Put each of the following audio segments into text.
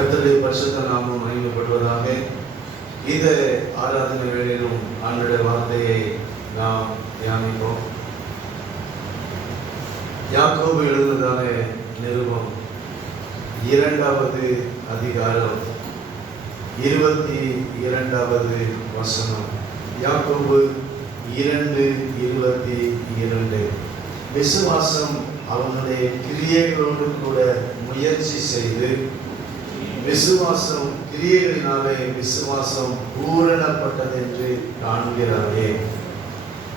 கர்த்தருடைய பரிசுத்த நாமம் மகிமைப்படுவதாக. இந்த ஆராதனை வேளையிலும் ஆண்டவருடைய வார்த்தையை நாம் தியானிப்போம். யாக்கோபு எழுதுவதான நிருபம் 2வது அதிகாரம் 22வது வசனம். யாக்கோபு 2:22. விசுவாசம் அவனுடைய கிரியைகளோடு கூட முயற்சி செய்து விசுவாசம் கிரியைகளினாலே விசுவாசம் பூரணப்பட்டது என்று காண்கிறாரே.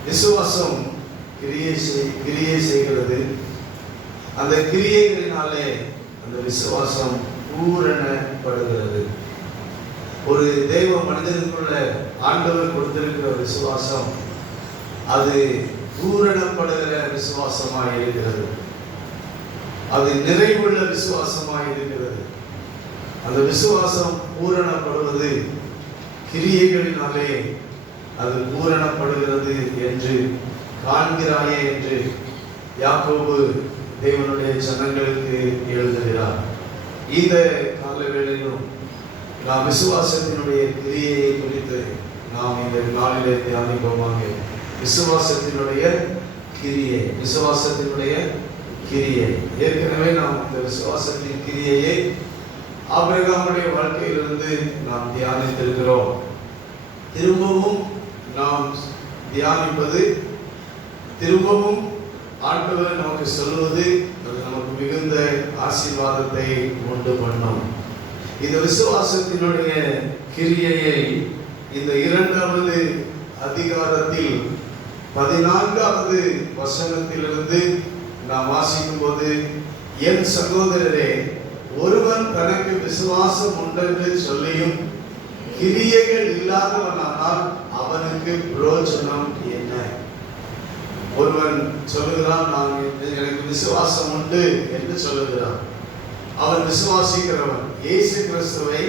விசுவாசம் கிரியை செய்கிறது. அந்த கிரியைகளினாலே அந்த விசுவாசம் பூரணப்படுகிறது. ஒரு தெய்வ மனிதனுக்குள்ள ஆண்டவர் கொடுத்திருக்கிற விசுவாசம் அது பூரணப்படுகிற விசுவாசமாய் இருக்கிறது. அது நிறைவுள்ள விசுவாசமாய் இருக்கிறது. அந்த விசுவாசம் பூரணப்படுவது கிரியைகளினாலே அது பூரணப்படுகிறது என்று காண்கிறாயே என்று யாக்கோபு தேவனுடைய ஜனங்களுக்கு எழுதுகிறார். இந்த காலவேளையிலும் நாம் விசுவாசத்தினுடைய கிரியையை குறித்து நாம் இந்த நாளிலே தியானிப்போமாக. விசுவாசத்தினுடைய கிரியை, விசுவாசத்தினுடைய கிரியை. ஏற்கனவே நாம் இந்த விசுவாசத்தின் கிரியையை ஆபிரகாமுடைய வாழ்க்கையிலிருந்து நாம் தியானித்திருக்கிறோம். திரும்பவும் நாம் தியானிப்பது, திரும்பவும் ஆண்டவர் நமக்கு சொல்வது அது நமக்கு மிகுந்த ஆசீர்வாதத்தை உண்டு பண்ணும். இந்த விசுவாசத்தினுடைய கிரியையை இந்த 2வது அதிகாரத்தில் 14வது வசனத்திலிருந்து நாம் வாசிக்கும் போது, என் சகோதரரே, ஒருவன் தனக்கு விசுவாசம் உண்டென்று சொல்லியும் கிரியைகள் இல்லாதவனானால் அவனுக்கு பிரயோஜனம் என்ன? ஒருவன் சொல்லுகிறான், நான் எனக்கு விசுவாசம் உண்டு என்று சொல்லுகிறான். அவன் விசுவாசிக்கிறவன், இயேசு கிறிஸ்துவை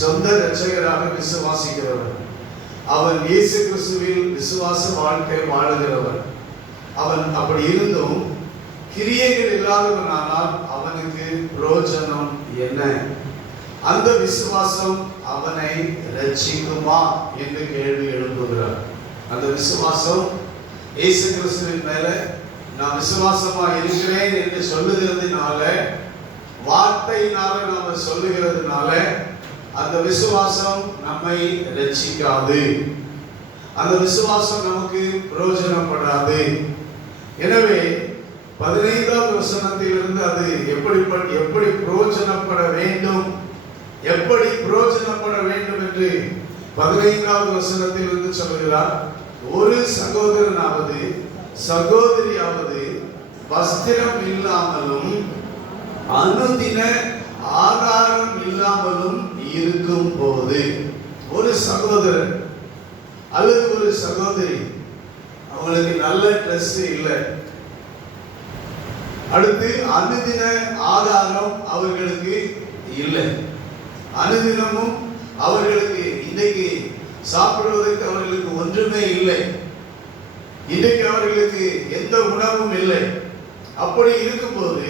சொந்த இரட்சகராக விசுவாசிக்கிறவன். அவன் இயேசு கிறிஸ்துவில் விசுவாச வாழ்க்கை வாழுகிறவன். அவன் அப்படி இருந்தும் கிரியைகள் இல்லாதவனானால் அவனுக்கு பிரயோஜனம் என்ன? அந்த விசுவாசம் அவனை ரட்சிக்குமா என்று கேள்வி எழுப்புகிறார். அந்த விசுவாசம் இயேசு கிறிஸ்துவின் மேல நான் விசுவாசமா இருக்கிறேன் என்று சொல்லுகிறதுனால, வார்த்தையினால நாம சொல்லுகிறதுனால அந்த விசுவாசம் நம்மை ரட்சிக்காது. அந்த விசுவாசம் நமக்கு பிரயோஜனப்படாது. எனவே 15வது வசனத்திலிருந்து அது எப்படி பிரயோஜனப்பட வேண்டும், எப்படி பிரயோஜனப்பட வேண்டும் என்று 15வது வசனத்திலிருந்து சொல்கிறார். ஒரு சகோதரனாவது சகோதரியாவது வஸ்திரம் இல்லாமலும் அனுதின ஆகாரம் இல்லாமலும் இருக்கும் போது, ஒரு சகோதரன் அல்லது ஒரு சகோதரி அவங்களுக்கு நல்ல ட்ரெஸ் இல்லை, அடுத்து அனுதின ஆதாரம் அவர்களுக்கு இல்லை, அனுதினமும் அவர்களுக்கு இன்றைக்கு சாப்பிடுவதற்கு அவர்களுக்கு ஒன்றுமே இல்லை, இன்றைக்கு அவர்களுக்கு எந்த உணவும் இல்லை. அப்படி இருக்கும்போது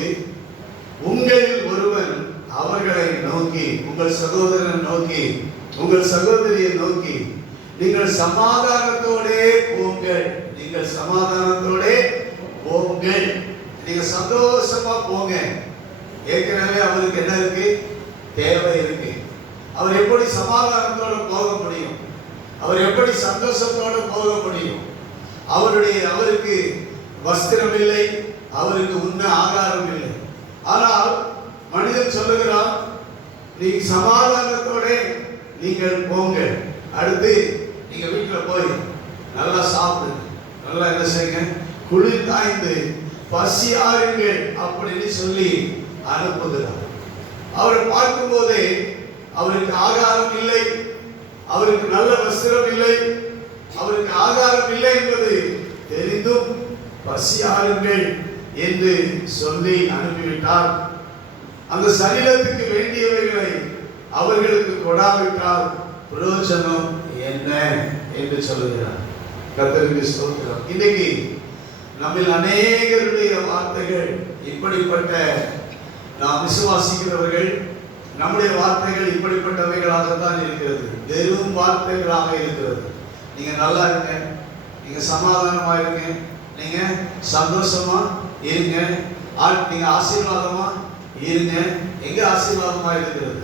உங்களில் ஒருவன் அவர்களை நோக்கி, உங்கள் சகோதரன் நோக்கி, உங்கள் சகோதரியை நோக்கி, நீங்கள் சமாதானத்தோடே போங்கள், நீங்கள் சமாதானத்தோடே போங்கள், நீங்க சந்தோஷமா போங்க. ஏற்கனவே அவருக்கு என்ன இருக்கு? தேவை இருக்கு. அவர் எப்படி சமாதானத்தோடு போக முடியும்? அவர் எப்படி சந்தோஷத்தோடு போக முடியும்? அவருக்கு வஸ்திரம் இல்லை, அவருக்கு உண்ண ஆகாரம் இல்லை. ஆனால் மனிதன் சொல்லுகிறான், நீங்க சமாதானத்தோட நீங்கள் போங்க. அடுத்து நீங்க வீட்டில் போய் நல்லா சாப்பிடுங்க, நல்லா என்ன செய்யுங்க, குளிர் காய்ந்து பசியாருங்கள் அப்படின்னு சொல்லி அனுப்புகிறார். அவரை பார்க்கும் போதே அவருக்கு ஆகாரம் இல்லை, அவருக்கு நல்ல வஸ்திரம் இல்லை, அவருக்கு ஆகாரம் இல்லை என்பது தெரிந்தும் பசியாருங்கள் என்று சொல்லி அனுப்பிவிட்டார். அந்த சரீரத்துக்கு வேண்டியவைகளை அவர்களுக்கு கொடாவிட்டால் பிரயோஜனம் என்ன என்று சொல்லுகிறார். கர்த்தருக்கு ஸ்தோத்திரம். இன்னைக்கு நம்மில் அநேகருடைய வார்த்தைகள் இப்படிப்பட்ட நாம் விசுவாசிக்கிறவர்கள், நம்முடைய வார்த்தைகள் இப்படிப்பட்டவைகளாகத்தான் இருக்கிறது. வெறும் வார்த்தைகளாக இருக்கிறது. நீங்க நல்லா இருங்க, நீங்க சமாதானமா இருங்க, நீங்க சந்தோஷமா இருங்க, நீங்க ஆசீர்வாதமா இருங்க. எங்க ஆசீர்வாதமா இருக்கிறது?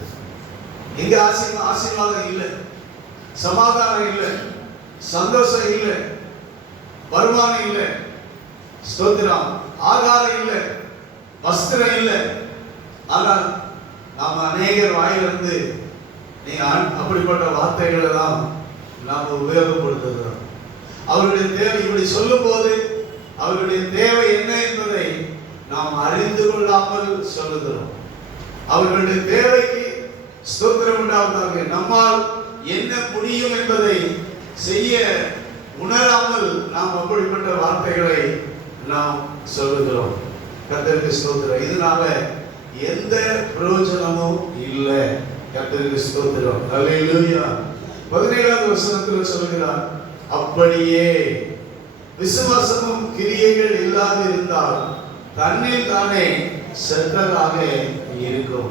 எங்க ஆசீர்வாதம் இல்லை, சமாதானம் இல்லை, சந்தோஷம் இல்லை, வருமானம் இல்லை, ஸ்தோத்திரம், ஆகாரம் இல்லை, வஸ்திரம் இல்லை. ஆனால் நாம் அநேகர் வாயிலிருந்து நீங்க அப்படிப்பட்ட வார்த்தைகளை தான் நாம் உபயோகப்படுத்துகிறோம். அவர்களுடைய தேவை இப்படி சொல்லும் போது அவர்களுடைய தேவை என்ன என்பதை நாம் அறிந்து கொள்ளாமல் சொல்லுகிறோம். அவர்களுடைய தேவைக்கு ஸ்தோத்திரம் உண்டாவதாக. நம்மால் என்ன முடியும் என்பதை செய்ய உணராமல் நாம் அப்படிப்பட்ட வார்த்தைகளை நாம் சொல்லுகிறோம். கர்த்தருக்கு ஸ்தோத்திரம். இதனால எந்த பிரயோஜனமும் இல்லை. கர்த்தருக்கு ஸ்தோத்திரம். அல்லேலூயா. 17வது வசனத்தில் சொல்கிறார், அப்படியே விசுவாசமும் கிரியைகள் இல்லாது இருந்தால் தன்னில் தானே செத்ததாக இருக்கும்.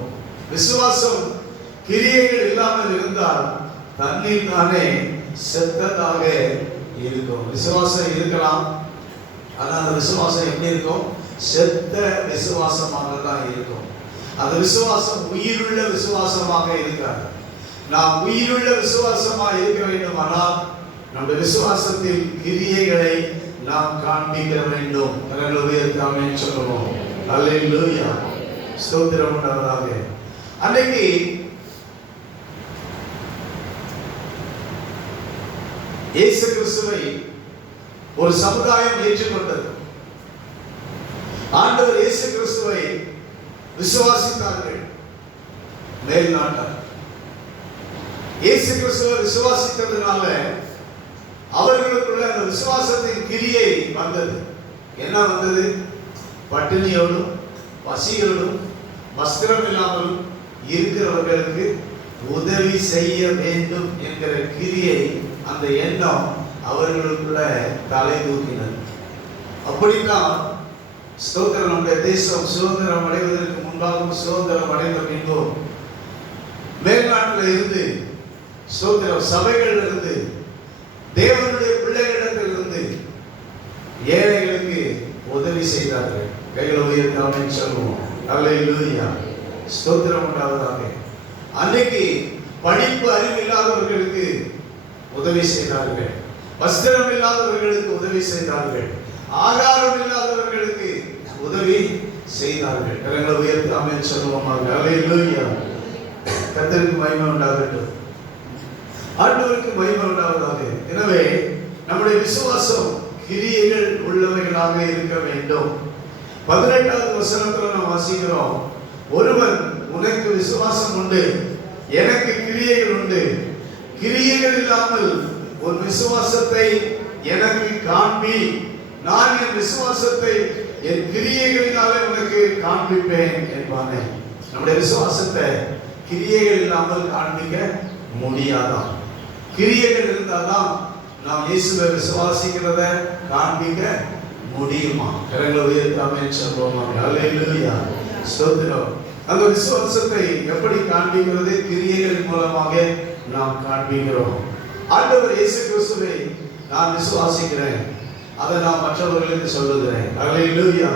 விசுவாசம் கிரியைகள் இல்லாமல் இருந்தால் தன்னில் தானே செத்ததாக இருக்கும். விசுவாசம் இருக்கலாம், ஆனால் அந்த விசுவாசம் எப்படி இருக்கும்? செத்த விசுவாசமாக தான் இருக்கும். அந்த விசுவாசம் உயிருள்ள விசுவாசமாக இருக்காது. நாம் உயிருள்ள விசுவாசமாக இருக்க வேண்டுமானால் நம்முடைய விசுவாசத்தில் கிரியைகளை நாம் காண்பிக்க வேண்டும். ஆமென் சொல்லுவோம். அல்லேலூயா. ஸ்தோத்திரம் உண்டாவதாக. அன்னைக்கு இயேசு கிறிஸ்துவை ஒரு சமுதாயம் ஏற்றுக்கொண்டது. ஆண்டவர் இயேசு கிறிஸ்துவை விசுவாசித்தார்கள் மேல் நாட்டார். இயேசு கிறிஸ்துவை விசுவாசித்ததுனால அவர்களுக்குள்ள அந்த விசுவாசத்தின் கிரியை வந்தது. என்ன வந்தது? பட்டினியோடும் பசியோடும் வஸ்திரம் இல்லாமலும் இருக்கிறவர்களுக்கு உதவி செய்ய வேண்டும் என்கிற கிரியை, அந்த எண்ணம் அவர்களுக்குள்ள தலை தூக்கினது. அப்படித்தான் ஸ்தோத்திரம், நம்முடைய தேசம் சுதந்திரம் அடைவதற்கு முன்பாகவும் சுதந்திரம் அடைந்த பின்பும் மேல்நாட்டில் இருந்து ஸ்தோத்திரம் சபைகள் இருந்து தேவனுடைய பிள்ளைகளிடத்திலிருந்து ஏழைகளுக்கு உதவி செய்தார்கள். கைகளை உயர்த்தி ஆமென் சொல்லுவோம். அல்லேலூயா. ஸ்தோத்திரம் உண்டாவதாக. அன்னைக்கு படிப்பு அறிவு இல்லாதவர்களுக்கு உதவி செய்தார்கள், வஸ்திரம் இல்லாதவர்களுக்கு உதவி செய்தார்கள், ஆகாரம் இல்லாதவர்களுக்கு உதவி செய்தார்கள். கைகளை உயர்த்தி ஆமென் சொல்லுவோம். அல்லேலூயா. கர்த்தருக்கு மகிமை உண்டாகட்டும், ஆண்டவருக்கு மகிமை உண்டாவதாக. எனவே நம்முடைய விசுவாசம் கிரியைகள் உள்ளவைகளாக இருக்க வேண்டும். 18வது வசனத்துல நாம் வாசிக்கிறோம், ஒருவன் உனக்கு விசுவாசம் உண்டு, எனக்கு கிரியைகள் உண்டு, கிரியைகள் இல்லாமல் உன் விசுவாசத்தை எனக்கு காண்பி, நான் என் விசுவாசத்தை என் கிரியைகளினாலே உனக்கு காண்பிப்பேன் என்பானே. நம்முடைய விசுவாசத்தை கிரியைகள் இல்லாமல் காண்பிக்க முடியாதான்? கிரியைகள் இருந்தால்தான் நாம் இயேசுவை விசுவாசிக்கிறத காண்பிக்க முடியுமா? கரங்களை உயர்த்தி ஆமென் சொல்வோம். அல்லேலூயா. ஸ்தோத்திரம். அந்த விசுவாசத்தை எப்படி காண்பிக்கிறது? கிரியைகள் மூலமாக நாம் காண்பிக்கிறோம். ஆண்டவர் இயேசு கிறிஸ்துவை நான் விசுவாசிக்கிறேன், அதை நான் மற்றவர்களுக்கு சொல்லுகிறேன். அல்லேலூயா.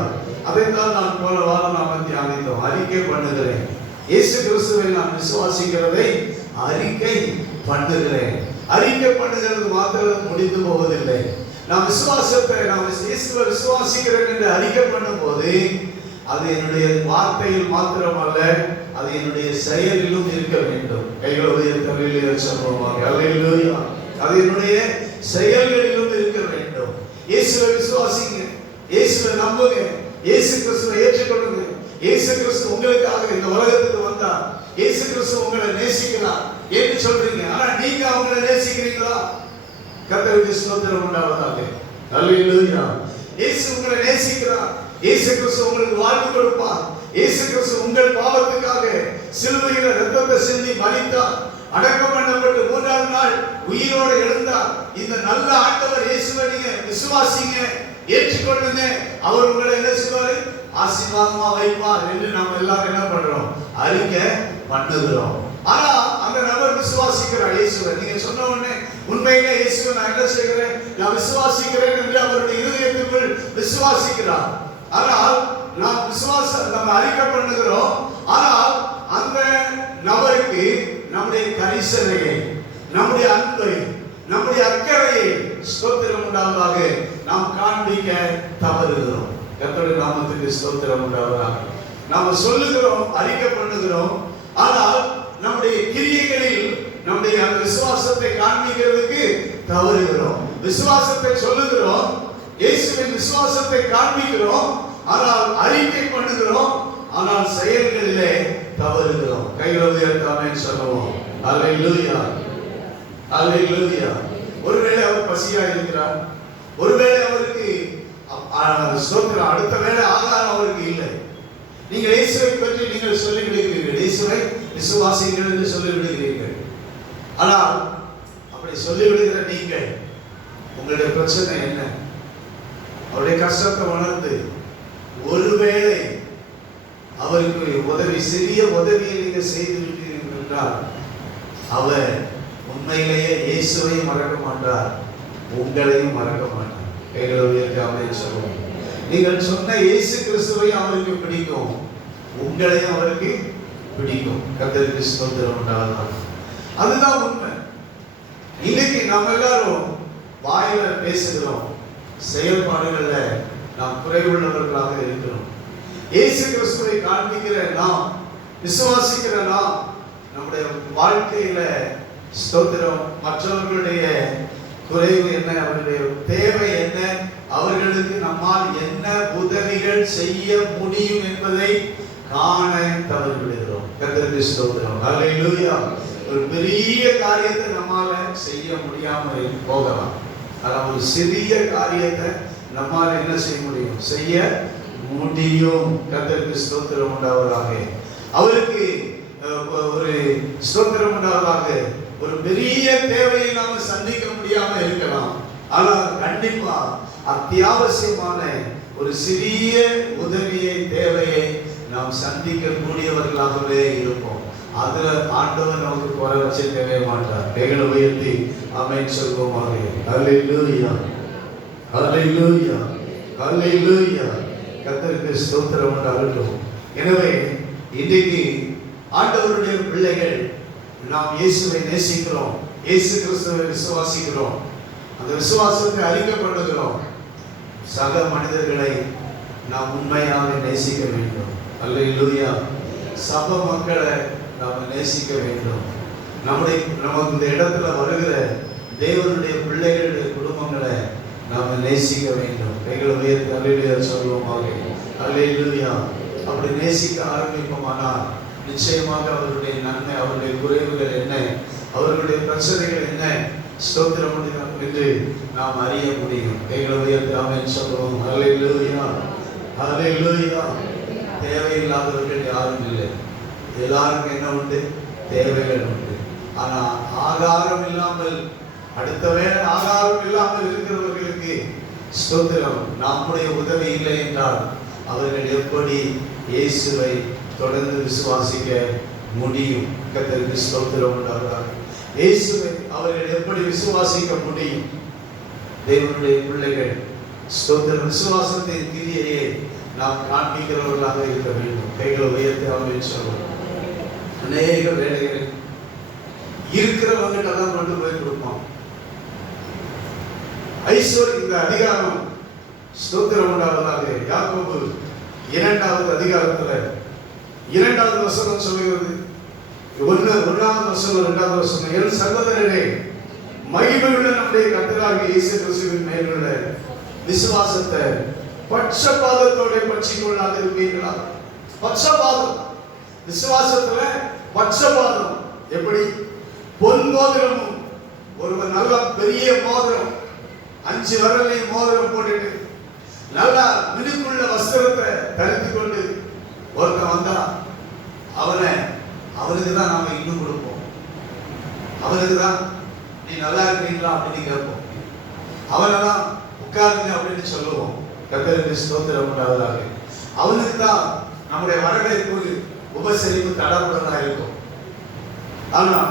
அதைத்தான் நான் போன வாரம் நாம் தியானித்தோம். அறிக்கை பண்ணுகிறேன். இயேசு கிறிஸ்துவை நான் விசுவாசிக்கிறதை அறிக்கை பண்ணுகிறேன். அறிக்கை பண்ணுகிறது மாத்திரம் முடிந்து போவதில்லை. நான் விசுவாசத்தை, நான் இயேசுவை விசுவாசிக்கிறேன் என்று அறிக்கை பண்ணும் போது அது என்னுடைய வார்த்தையில் மாத்திரமல்ல, அது என்னுடைய செயலிலும் இருக்க வேண்டும். கைகளை உயர்த்தி சொல்லுவாங்க. அல்லேலூயா. அது என்னுடைய செயல்களிலும் இருக்க வேண்டும். இயேசுவை விசுவாசிங்க, இயேசுவை நம்புங்க, இயேசு கிறிஸ்துவை ஏற்றுக்கொள்ளுங்க. இயேசு கிறிஸ்து உங்களுக்காக இந்த உலகத்துக்கு வந்தார். இயேசு கிறிஸ்து உங்களை நேசிக்கிறார் என்று சொல்றீங்க, ஆனா நீங்க அவங்களை நேசிக்கிறீங்களா? கர்த்தருக்கு ஸ்தோத்திரம் உண்டாவதாக. அல்லேலூயா. இயேசு உங்களை நேசிக்கிறார். இயேசு கிறிஸ்து உங்களுக்கு வாழ்வு கொடுப்பார். இயேசு கிறிஸ்து உங்கள் பாவத்துக்காக சிலுவையில இரத்தத்தை சிந்தி மரித்தார், அடக்கம் பண்ணப்பட்டு 3ஆம் நாள் உயிரோடு எழுந்தார். இந்த நல்ல ஆண்டவர் இயேசுவை நீங்க விசுவாசிங்க, ஏற்றுக்கொள்ளுங்க. அவர் உங்களை என்ன செய்வாரு? ஆசீர்வாதமா வைப்பார் என்று நாம் எல்லாரும் என்ன பண்றோம்? அறிக்கை பண்ணுகிறோம். ஆனா அந்த நபர் விசுவாசிக்கிறார் இயேசுவை. நீங்க சொன்ன உடனே உண்மையிலே இயேசுவை நான் என்ன செய்கிறேன், நான் விசுவாசிக்கிறேன் என்று அவருடைய இருதயத்துக்குள் விசுவாசிக்கிறார். ஆனால் நம்ம அறிக்கை பண்ணுகிறோம். ஆனால் அந்த நபருக்கு நம்முடைய கரிசனையை, நம்முடைய அன்பை, நம்முடைய அக்கறையை ஸ்தோத்திரம் உண்டாவதாக நாம் காண்பிக்க தவறுகிறோம். கர்த்தருடைய நாமத்துக்கு ஸ்தோத்திரம் உண்டாவதாக. நாம் சொல்லுகிறோம், அறிக்கை பண்ணுகிறோம். ஆனால் நம்முடைய கிரியைகளில் நம்முடைய அந்த விசுவாசத்தை காண்பிக்கிறதுக்கு தவறுகிறோம். விசுவாசத்தை சொல்லுகிறோம், இயேசுவின் விசுவாசத்தை காண்பிக்கிறோம், ஆனால் அறிக்கை பண்ணுகிறோம், ஆனால் செயல்களிலே தவறுகிறோம். கைகளை உயர்த்தாமே சொல்லுவோம். அல்லேலூயா, அல்லேலூயா. ஒருவேளை அவர் பசியா இருக்கிறார், ஒருவேளை அவருக்கு ஸ்தோத்திரம் அடுத்த வேளை ஆகாரம் அவருக்கு இல்லை. நீங்கள் இயேசுவை பற்றி நீங்கள் சொல்லி விடுகிறீர்கள், இயேசுவை விசுவாசிங்கள் என்று சொல்லி விடுகிறீர்கள். ஆனால் அப்படி சொல்லிவிடுகிற நீங்கள் உங்களுடைய பிரச்சனை என்ன? அவருடைய கஷ்டத்தை உணர்ந்து ஒருவேளை அவருக்கு உதவி, சிறிய உதவியை நீங்கள் செய்து விட்டீர்கள் என்றால் அவர் உண்மையிலேயே இயேசுவை மறக்க மாட்டார், உங்களையும் மறக்க மாட்டார். கைகளை உயர்த்தி சொல்லுவோம். நீங்கள் சொன்ன இயேசு கிறிஸ்துவை அவருக்கு பிடிக்கும், உங்களையும் அவருக்கு பிடிக்கும். கர்த்தருக்கு ஸ்தோத்திரம் உண்டாவதாக. அதுதான் உண்மை. இன்னைக்கு நாம் எல்லாரும் வாயில பேசுகிறோம், செயல்பாடுகள்ல நாம் குறைவுள்ளவர்களாக இருக்கிறோம். இயேசு கிறிஸ்துவை காண்பிக்கிற நாம், விசுவாசிக்கிற நாம், நம்முடைய வாழ்க்கையில ஸ்தோத்திரம் மற்றவர்களுடைய குறைவு என்ன, அவர்களுடைய தேவை என்ன, அவர்களுக்கு நம்மால் என்ன உதவிகள் செய்ய முடியும் என்பதை காண தவறிவிடுகிறோம். கர்த்தருக்கு ஸ்தோத்திரம். அல்லேலூயா. ஒரு பெரிய காரியத்தை நம்மால செய்ய முடியாமல் போகலாம், ஆனால் ஒரு சிறிய காரியத்தை நம்மால என்ன செய்ய முடியும், செய்ய முடியும். கர்த்தருக்கு ஸ்தோத்திரம் உண்டாவதாக. அவருக்கு ஒரு ஸ்தோத்திரம் உண்டாவதாக. ஒரு பெரிய தேவையை நாம சந்திக்க முடியாம இருக்கலாம், ஆனால் கண்டிப்பா அத்தியாவசியமான ஒரு சிறிய உதவியை, தேவையை நாம் சந்திக்க கூடியவர்களாகவே இருப்போம். அதுல ஆண்டவர் நமக்கு குறை வச்சிருக்கவே மாட்டார். கைகளை உயர்த்தி ஆமென் சொல்வோமாக. அல்லேலூயா, அல்லேலூயா, அல்லேலூயா. கர்த்தருக்கு ஸ்தோத்திரம் உண்டாகட்டும். எனவே இன்றைக்கு ஆண்டவருடைய பிள்ளைகள் நாம் இயேசுவை நேசிக்கிறோம், இயேசு கிறிஸ்துவை விசுவாசிக்கிறோம், அந்த விசுவாசத்தை அறிக்கை பண்ணுகிறோம். சக மனிதர்களை நாம் உண்மையாக நேசிக்க வேண்டும். அல்லேலூயா. சப மக்களை நாம் நேசிக்க வேண்டும். நமக்கு இந்த இடத்துல வருகிற தேவனுடைய பிள்ளைகளுடைய குடும்பங்களை நாம் நேசிக்க வேண்டும். கைகளை உயர்த்தி அல்லேலூயா சொல்லுவோமாக. அல்லேலூயா. அப்படி நேசிக்க ஆரம்பிப்போமானால் நிச்சயமாக அவர்களுடைய நன்மை, அவருடைய குறைவுகள் என்ன, அவர்களுடைய பிரச்சனைகள் என்ன, ஸ்தோத்திரம் என்று நாம் அறிய முடியும். கைகளை உயர்த்தி ஆமென் சொல்லுவோம். அல்லேலூயா, அல்லேலூயா. தேவையில்லாதவர்கள் யாரும் இல்லை. எல்லாருக்கும் என்ன உண்டு? தேவைகள் உண்டு. ஆனா ஆகாரம் இல்லாமல், அடுத்த வேளை ஆகாரம் இல்லாமல் இருக்கிறவர்களுக்கு ஸ்தோத்திரம் நம்முடைய உதவி இல்லை என்றால் அவர்கள் எப்படி இயேசுவை தொடர்ந்து விசுவாசிக்க முடியும்? கர்த்தருக்கு ஸ்தோத்திரம் உண்டாவதாக. இயேசுவை அவர்கள் எப்படி விசுவாசிக்க முடியும்? தேவனுடைய பிள்ளைகள் ஸ்தோத்திரம் விசுவாசத்தின் கிரியையை நாம் காண்பிக்கிறவர்களாக இருக்க வேண்டும். கைகளை உயர்த்தி ஆமென் சொல்லுவோம். அநேக வேலைகள் இருக்கிறவங்கிட்ட தான் கொண்டு போய் கொடுப்போம். ஐஸ்வர்ய இந்த அதிகாரம் ஸ்தோத்திரம் உண்டாவதாக. யாக்கோபு 2வது அதிகாரத்துல 2வது வசனம் சொல்லுகிறது. 1வது வசனம் 2வது வசனம், என் சகோதரரே, மகிமையுள்ள நம்முடைய கர்த்தராகிய இயேசு கிறிஸ்துவின் மேலுள்ள விசுவாசத்தை பட்சபாதத்தோட பற்றிக் கொள்ளாது இருப்பீர்களா? பட்சபாதம், விசுவாசத்துல பட்சபாதம் எப்படி? பொன் மோதிரமும், ஒருவர் நல்ல பெரிய மோதிரம், 5 விரலையும் மோதிரம் போட்டுட்டு நல்லா மினுக்குள்ள வஸ்திரத்தை தரித்து கொண்டு ஒருத்தன் வந்தா அவனுக்கு தான் நாம இன்னும் கொடுப்போம். அவனுக்கு தான் நீ நல்லா இருக்கிறீங்களா அப்படின்னு கேட்போம். அவனெல்லாம் உட்காருங்க அப்படின்னு சொல்லுவோம். கர்த்தருக்கு ஸ்தோத்திரம் உண்டாவதாக. அவனுக்கு தான் நம்முடைய வரவேற்பு உபசரிப்பு தடப்படலாம் இருக்கும். ஆனா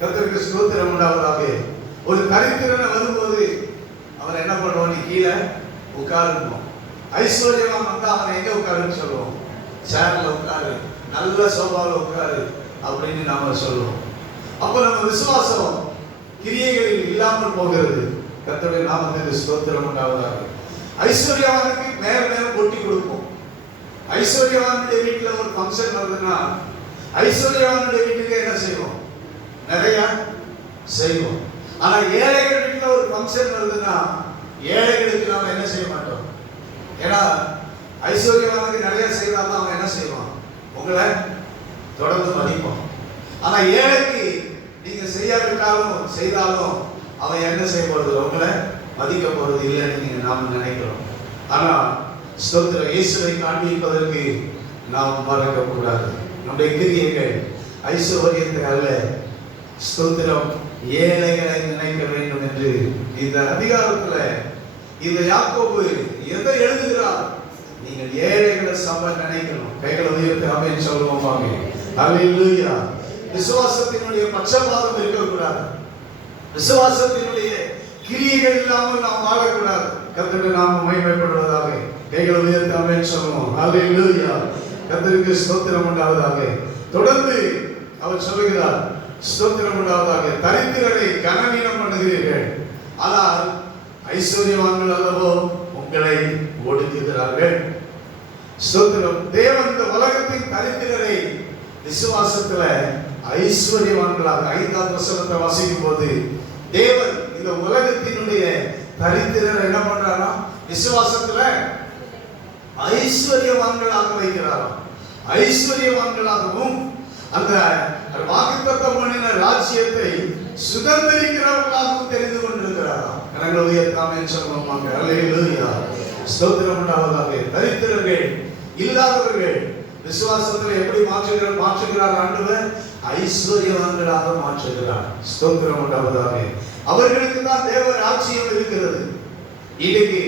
கர்த்தருக்கு ஸ்தோத்திரம் உண்டாவதாக. ஒரு தரித்திரனை வரும்போது அவன் என்ன பண்ணுவான்? நீ கீழே உட்காருவோம். ஐஸ்வர்யவான் வந்தா அவனை எங்க உட்காருன்னு சொல்லுவோம்? சேர்ல உட்காரு, நல்ல சோபாவில் உட்காரு அப்படின்னு நாம சொல்லுவோம். அப்ப நம்ம விசுவாசம் கிரியைகளில் இல்லாமல் போகிறது. கர்த்தருடைய நாமத்துக்கு ஸ்தோத்திரம் உண்டாவதாக. ஐஸ்வர்யவானுக்கு மேல மேல கொட்டி கொடுப்போம். ஐஸ்வர்யவானுடைய வீட்டுல ஒரு ஃபங்க்ஷன் வருதுன்னா ஐஸ்வர்யவானுடைய வீட்டுக்கு என்ன செய்வோம்? நிறைய செய்வோம். ஆனா ஏழைகள் வீட்டுல ஒரு ஃபங்க்ஷன் வருதுன்னா ஏழைகளுக்கு நாம என்ன செய்ய மாட்டோம். ஏன்னா ஐஸ்வர்யவானுக்கு நிறைய செய்தாலும் அவன் என்ன செய்வான்? உங்களை தொடர்ந்து மதிப்பான். ஆனா ஏழைக்கு நீங்க செய்யாவிட்டாலும் செய்தாலும் அவன் என்ன செய்ய போறது? உங்களை மதிக்க போறது இல்லைன்னு நீங்க நாம நினைக்கிறோம். ஆனா ஸ்தோத்திரம், இயேசுவை காண்பிப்பதற்கு நாம் மறக்க கூடாது. நம்முடைய கிரியைகள் ஐஸ்வர்யத்தை அல்ல, ஸ்தோத்திரம், ஏழைகளை நினைக்க வேண்டும் என்று இந்த அதிகாரத்துல இந்த யாக்கோபு எதை எழுதுகிறார்? நீங்கள் ஏழைகளை நினைக்கணும். கைகளை உயர்த்தி ஆமென் சொல்லுவோம். ஆமென், ஹல்லேலூயா. விசுவாசத்தினுடைய பட்சபாதம் இருக்கக்கூடாது. விசுவாசத்தினுடைய கிரியைகள் இல்லாமல் நாம் வாழக்கூடாது. கர்த்தருடைய நாமம் மகிமைப்படுவதாக. கைகளை உயர்த்தி ஆமென் சொல்லுவோம். ஹல்லேலூயா. கர்த்தருக்கு ஸ்தோத்திரம் உண்டாவதாக. தொடர்ந்து அவர் சொல்லுகிறார், ஸ்தோத்திரம் உண்டாவதாக. தரித்திரரை கனவீனம் பண்ணுகிறீர்கள், ஆனால் ஐஸ்வர்யவான்கள் அல்லவோ உங்களை ஒடுக்குகிறார்கள். ஸ்தோத்திரம். தேவன் இந்த உலகத்தின் தரித்திரரை விசுவாசத்துல ஐஸ்வர்யவான்களாக 5ஆம் வசனத்தை வாசிக்கும் போது தேவன் இந்த உலகத்தினுடைய தரித்திரரை என்ன பண்றாரா? விசுவாசத்துல ஐஸ்வர்யவான்களாக வைக்கிறாராம். ஐஸ்வர்யவான்களாகவும் அந்த வாக்குத்தத்தம் பண்ணின ராஜ்யத்தை சுதந்திரிக்கிறவர்களாகவும் தெரிந்து கொண்டிருக்கிறாராம். கரங்களை உயர்த்தி ஆமென் சொல்லுவோம். ஹல்லேலூயா. ஸ்தோத்திரம் உண்டாவதாக. தரித்திரர்கள் இல்லாதவர்கள் விசுவாசத்தில் எப்படி மாற்றுகிறார் ஆண்டவர்? ஐஸ்வர்யவான்களாக மாற்றுகிறார். ஸ்தோத்திரம் உண்டாவதாக. அவர்களுக்கு தான் தேவ ராஜ்யம் இருக்கிறது. இன்னைக்கு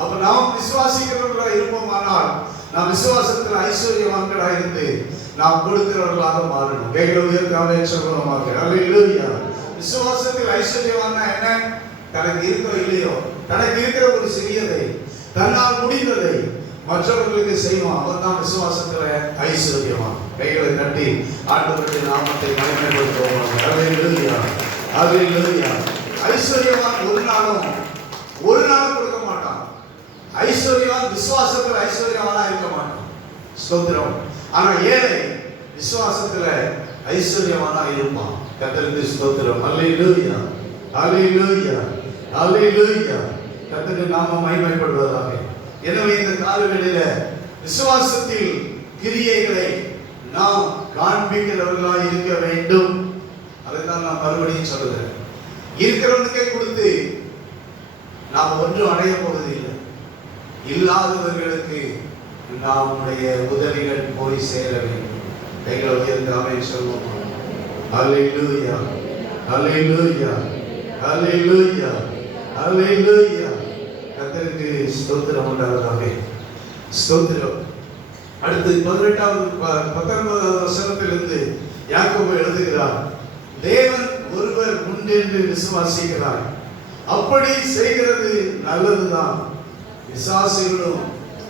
அப்ப நாம் விசுவாசிக்கிறவர்களாக இருப்போமானால் நாம் விசுவாசத்தில் ஐஸ்வர்யவான்களாக இருந்து நாம் கொடுக்கிறவர்களாக மாறணும். கைகளை உயர்த்தி ஆமென் சொல்லுவோம். ஹல்லேலூயா. விசுவாசத்தில் ஐஸ்வர்யவான்னா என்ன? தனக்கு இருக்கோ இல்லையோ, தனக்கு இருக்கிற ஒரு சிறியதை, தன்னால் முடிந்ததை மற்றவர்களுக்கு செய்வான். அவன் தான் விசுவாசத்துல ஐஸ்வர்யவான். கைகளை தட்டி ஆண்டவருடைய நாமத்தை மகிமைப்படுத்துவோம். ஹல்லேலூயா, ஹல்லேலூயா. ஐஸ்வர்யவான் ஒரு நாளும் கொடுக்க மாட்டான். ஐஸ்வர்யவான் விசுவாசத்துல ஐஸ்வர்யவானா இருக்க மாட்டான். ஸ்தோத்திரம். ஆனா ஏழை விசுவாசத்துல ஐஸ்வர்யவானா இருப்பான். கர்த்தருக்கு ஸ்தோத்திரம். ஹல்லேலூயா, ஹல்லேலூயா, ஹல்லேலூயா. கர்த்தருடைய நாமம் மகிமைப்படுவதாக. எனவே இந்த காலங்களில விசுவாசத்தில் கிரியைகளை நாம் காண்பிக்கிறவர்களாக இருக்க வேண்டும். அதைத்தான் நான் மறுபடியும் சொல்லுகிறேன். இருக்கிறவனுக்கே கொடுத்து நாம் ஒன்றும் அடைய போவதில்லை. இல்லாதவர்களுக்கு நம்முடைய உதவிகள் போய் சேர வேண்டும். கைகளை உயர்த்தி ஆமென் சொல்லுவோம். ஹல்லேலூயா, ஹல்லேலூயா, ஹல்லேலூயா, ஹல்லேலூயா. கர்த்தருக்கு ஸ்தோத்திரம் உண்டாவதாக. ஸ்தோத்திரம். அடுத்து 19வது வசனத்திலிருந்து யாக்கோபு எழுதுகிறார், தேவன் ஒருவர் உண்டு என்று விசுவாசிக்கிறார். அப்படி செய்கிறது நல்லதுதான். பிசாசுகளும்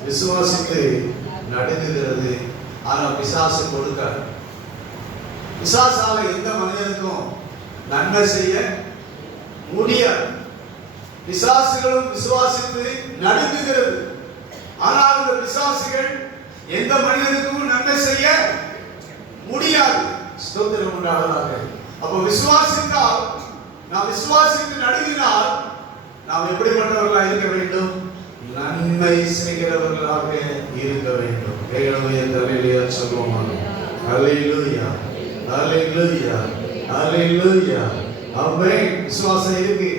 விசுவாசித்து நடுங்குகிறது. ஆனா பிசாசு கொடுக்காது. பிசாசால எந்த மனிதனுக்கும் நன்மை செய்ய முடியாது. பிசாசுகளும் விசுவாசித்து நடுங்குகிறது. ஆனால் இந்த பிசாசுகள் எந்த மனிதனுக்கும் நன்மை செய்ய முடியாது. ஸ்தோத்திரம் உண்டாவதாக. அப்ப விசுவாசித்தால், நாம் விசுவாசித்து நடுங்கினால் நாம் எப்படிப்பட்டவர்களாக இருக்க வேண்டும்? நன்மை செய்கிறவர்களாக இருக்க வேண்டும். கைகளை சொல்லுவோம். ஹல்லேலூயா, ஹல்லேலூயா, ஹல்லேலூயா. ஆமென். விசுவாசம் இருக்கு.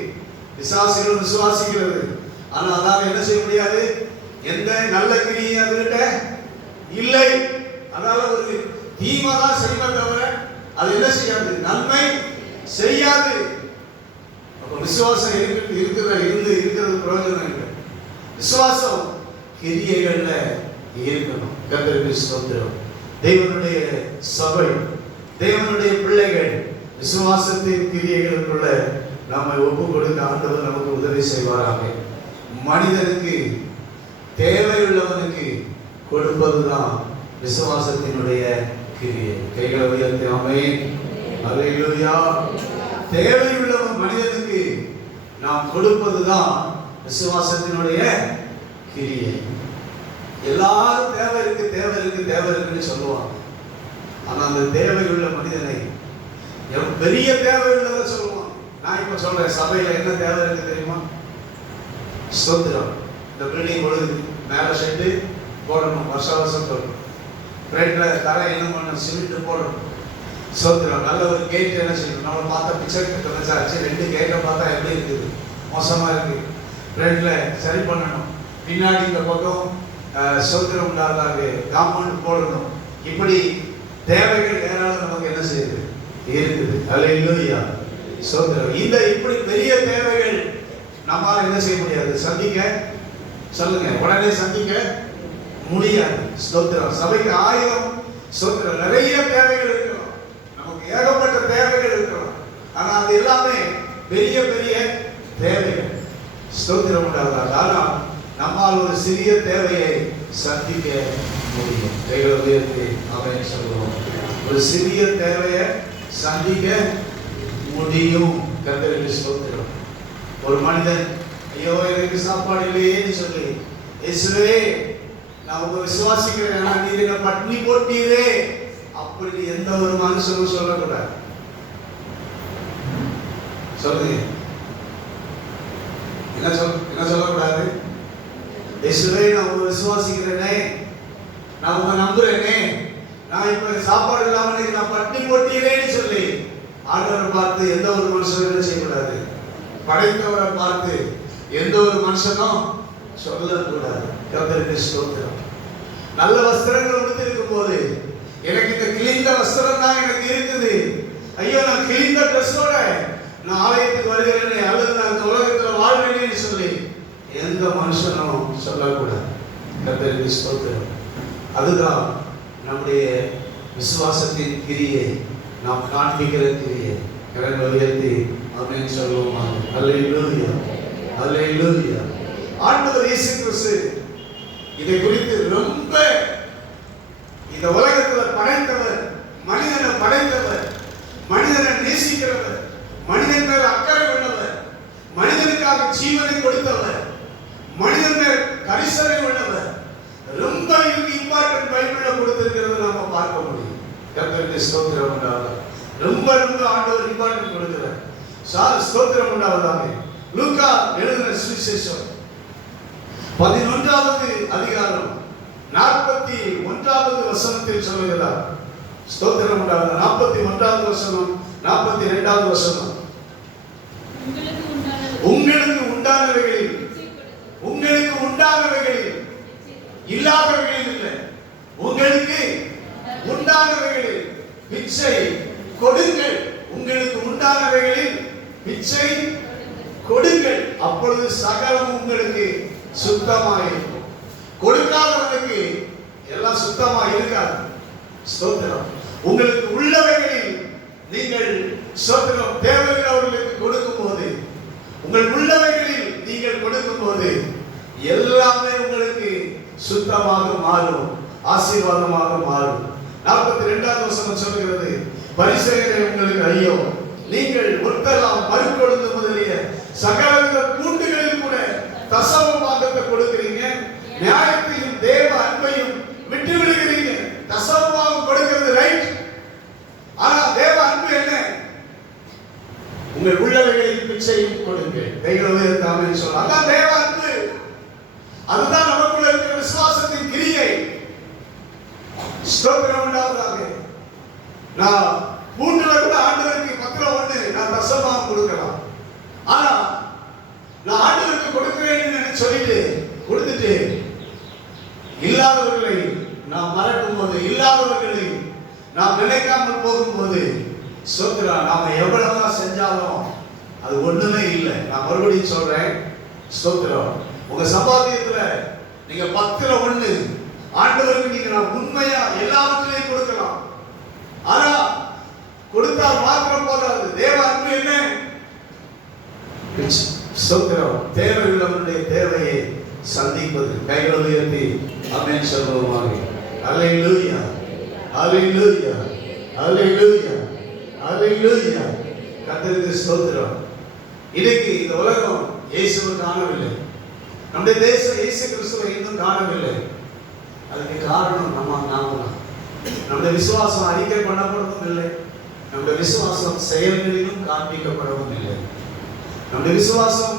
விசுவாசிகள் விசுவாசிக்கிறது. ஆனா அதால என்ன செய்ய முடியாது? எந்த நல்ல கிரியை அதுகிட்ட இல்லை. அதனால ஒரு தீமைதான் செய்வதை தவிர அது என்ன செய்யாது? நன்மை செய்யாது. அப்ப விசுவாசம் இருக்கிறது பிரயோஜனம் இல்லை. விசுவாசம் கிரியைகள்ல இருக்கணும். கர்த்தருக்கு ஸ்தோத்திரம். தேவனுடைய சபை, தேவனுடைய பிள்ளைகள் விசுவாசத்தின் கிரியைகளுக்குள்ள நம்மை ஒப்பு கொடுக்க ஆண்டவர் நமக்கு உதவி செய்வாராக. மனிதனுக்கு தேவையுள்ளவனுக்கு கொடுப்பதுதான் விசுவாசத்தினுடைய கிரியை. கைகளை உயர்த்தி ஆமென். அல்லேலூயா. தேவையுள்ளவன் மனிதனுக்கு நாம் கொடுப்பதுதான் விசுவாசத்தினுடைய கிரியை. எல்லாரும் தேவை இருக்குன்னு சொல்லுவாங்க. ஆனா அந்த தேவையுள்ள மனிதனை பெரிய தேவையுள்ளவர் சொல்லுவான். நான் இப்ப சொல்றேன், சபையில என்ன தேவை இருக்கு தெரியுமா? ஸ்தோத்திரம். இந்த பில்டிங் பொழுது மேல ஷெட்டு போடணும், வருஷம் போடணும், ஃப்ரண்ட்ல தரை என்ன பண்ணணும், சிமெண்ட் போடணும். ஸ்தோத்திரம். நல்ல ஒரு கேட் என்ன செய்யணும், நம்ம பார்த்தா பிக்சர் கட்டாச்சு, 2 கேட்டை பார்த்தா எப்படி இருக்குது, மோசமா இருக்கு, ஃப்ரண்ட்ல சரி பண்ணணும், பின்னாடி இந்த பக்கம் ஸ்தோத்திரம் உண்டாதாக காம்பவுண்ட் போடணும். இப்படி தேவைகள் ஏராளம் நமக்கு என்ன செய்யுது இருக்குது. அல்லேலூயா. ஸ்தோத்திரம். இந்த இப்படி பெரிய தேவைகள் நம்மால என்ன செய்ய முடியாது, சந்திக்க சொல்லுங்க, உடனே சந்திக்க முடியாது. ஸ்தோத்திரம். சபைக்கு 1000 ஸ்தோத்திரம் நிறைய தேவைகள் இருக்கலாம், நமக்கு ஏகப்பட்ட தேவைகள் இருக்கலாம். ஆனா அது எல்லாமே பெரிய பெரிய தேவைகள். ஸ்தோத்திரம் உண்டாவதாக. ஆனால் நம்மால் ஒரு சிறிய தேவையை சந்திக்க முடியும். கைகளை உயர்த்தி ஆமென் சொல்லுவோம். ஒரு சிறிய தேவையை சந்திக்க முடியும். கர்த்தருக்கு ஸ்தோத்திரம். ஒரு மனிதன் ஐயோ எனக்கு சாப்பாடு இல்லையேன்னு சொல்லி, இயேசுவே நான் உங்க விசுவாசிக்கிறேன், ஆனா நீர் என்ன பட்டினி போட்டீரே, அப்படி எந்த ஒரு மனுஷனும் சொல்லக்கூடாது. சொல்லுங்க, என்ன சொல்லக்கூடாது? இயேசுவே நான் உங்க விசுவாசிக்கிறேனே, நான் உங்க நம்புறேனே, நான் இப்ப சாப்பாடு இல்லாம நான் பட்டினி போட்டீரேன்னு சொல்லி ஆண்டவரை பார்த்து எந்த ஒரு மனுஷனும் என்ன செய்யக்கூடாது, படைத்தவரை பார்த்து எந்த ஒரு மனுஷனும் சொல்லக்கூடாது. கர்த்தருக்கு ஸ்தோத்திரம். நல்ல வஸ்திரங்கள் உடுத்தி இருக்கும் போது எனக்கு இந்த கிழிந்த வஸ்திரம் தான் எனக்கு இருக்குது, ஐயோ நான் கிழிந்த ட்ரெஸ்ஸோட நான் ஆலயத்துக்கு வருகிறேனே அல்லது நான் இந்த உலகத்தில் வாழ்கிறேன்னு சொல்லி எந்த மனுஷனும் சொல்லக்கூடாது. கர்த்தருக்கு ஸ்தோத்திரம். அதுதான் நம்முடைய விசுவாசத்தின் கிரியை, நாம் காண்பிக்கிற கிரியை. கரங்களை உயர்த்தி ஆமென் சொல்லுவோமா? அல்லேலூயா. அல்லேலூயா. ஆண்டவர் இயேசு கிறிஸ்து இதை குறித்து ரொம்ப, இந்த உலகத்தில் படைத்தவர், மனிதனை படைத்தவர், மனிதனை நேசிக்கிறவர், மனிதன் மேல் அக்கறை கொண்டவர், மனிதனுக்காக ஜீவனை கொடுத்தவர், மனிதன் மேல் கரிசனை உள்ளவர், ரொம்ப இம்பார்ட்டன்ட் பைபிள்ல கொடுத்திருக்கிறது நாம பார்க்க முடியும். கர்த்தருக்கு ஸ்தோத்திரம் உண்டாவதாக. ரொம்ப ஆண்டவர் இம்பார்ட்டன்ட் கொடுக்கிறார். ஸ்தோத்திரம் உண்டாவதாக. லூக்கா எழுதின சுவிசேஷம் 11வது அதிகாரம் 41வது வசனத்தில் சொல்லுகிறார். ஸ்தோத்திரம் உண்டாவதாக. 41வது வசனம், 42வது வசனம். உங்களுக்கு உண்டானவைகளில் இல்லாதவைகளில் இல்லை, உங்களுக்கு உண்டானவைகளில் பிச்சை கொடுங்கள். உங்களுக்கு உண்டானவைகளில் பிச்சை கொடுங்கள், அப்பொழுது சகலம் உங்களுக்கு சுத்தமாயிருக்கும். கொடுக்காதவனுக்கு எல்லாம் சுத்தமா இருக்காது. ஸ்தோத்திரம். உங்களுக்கு உள்ளவைகளில் நீங்கள் ஸ்தோத்திரம் தேவையுள்ளவர்களுக்கு கொடுக்கும் போது, உங்கள் உள்ளவைகளில் நீங்கள் கொடுக்கும் போது எல்லாமே உங்களுக்கு சுத்தமாக மாறும், ஆசீர்வாதமாக மாறும். 42வது வசனம் சொல்கிறது, பரிசேயரே உங்களுக்கு ஐயோ, நீங்கள் ஒட்டலாம் மறுக்கொழுந்து முதலிய சகலவித கூண்டுகளில் கூட தசம பாகத்தை கொடுக்கிறீங்க, நியாயத்தையும் தேவ அன்பையும் விட்டு விடுகிறீங்க. தசமமாக கொடுக்கிறது ரைட், ஆனா தேவ அன்பு என்ன? உங்கள் உள்ளவைகளில் பிச்சையும் கொடுங்கள். கைகளை உயர்த்தி ஆமென் சொல்லுங்க. அதான் தேவ அன்பு. அதுதான் நமக்குள்ள இருக்கிற விசுவாசத்தின் கிரியை. ஸ்தோத்திரம் உண்டாவதாக. நான் மூன்றுல கூட ஆண்டவருக்கு 10:1 நான் தசமாக கொடுக்கலாம், ஆனா நான் ஆண்டவருக்கு கொடுக்கிறேன்னு சொல்லிட்டு கொடுத்துட்டு இல்லாதவர்களை நாம் மறக்கும் போது, இல்லாதவர்களை நாம் நினைக்காமல் போகும்போது, ஸ்தோத்திரம், நாம எவ்வளவுதான் செஞ்சாலும் அது ஒண்ணுமே இல்லை. நான் மறுபடியும் சொல்றேன், ஸ்தோத்திரம், உங்க சம்பாத்தியத்துல நீங்க 10:1 ஆண்டவருக்கு நீங்க நான் உண்மையா எல்லாவற்றையும் கொடுக்கலாம், ஆனா கொடுத்தால் மாத்திரம் போதாது. தேவ அன்பு என்ன? ஸ்தோத்திரம். தேவை உள்ளவனுடைய தேவையை சந்திப்பது. கைகளை உயர்த்தி ஆமென் சொல்லுவோமாக. அல்லேலூயா, அல்லேலூயா, அல்லேலூயா, அல்லேலூயா. கர்த்தருக்கு ஸ்தோத்திரம். இன்னைக்கு இந்த உலகம் இயேசுவை காணவில்லை. நம்முடைய தேசம் இயேசு கிறிஸ்துவை இன்னும் காணவில்லை. அதுக்கு காரணம் நாம தான். நம்முடைய விசுவாசம் அறிக்கை பண்ணப்படவும் இல்லை. நம்முடைய விசுவாசம் செயல்களிலும் காண்பிக்கப்படவும் இல்லை. நம்முடைய விசுவாசம்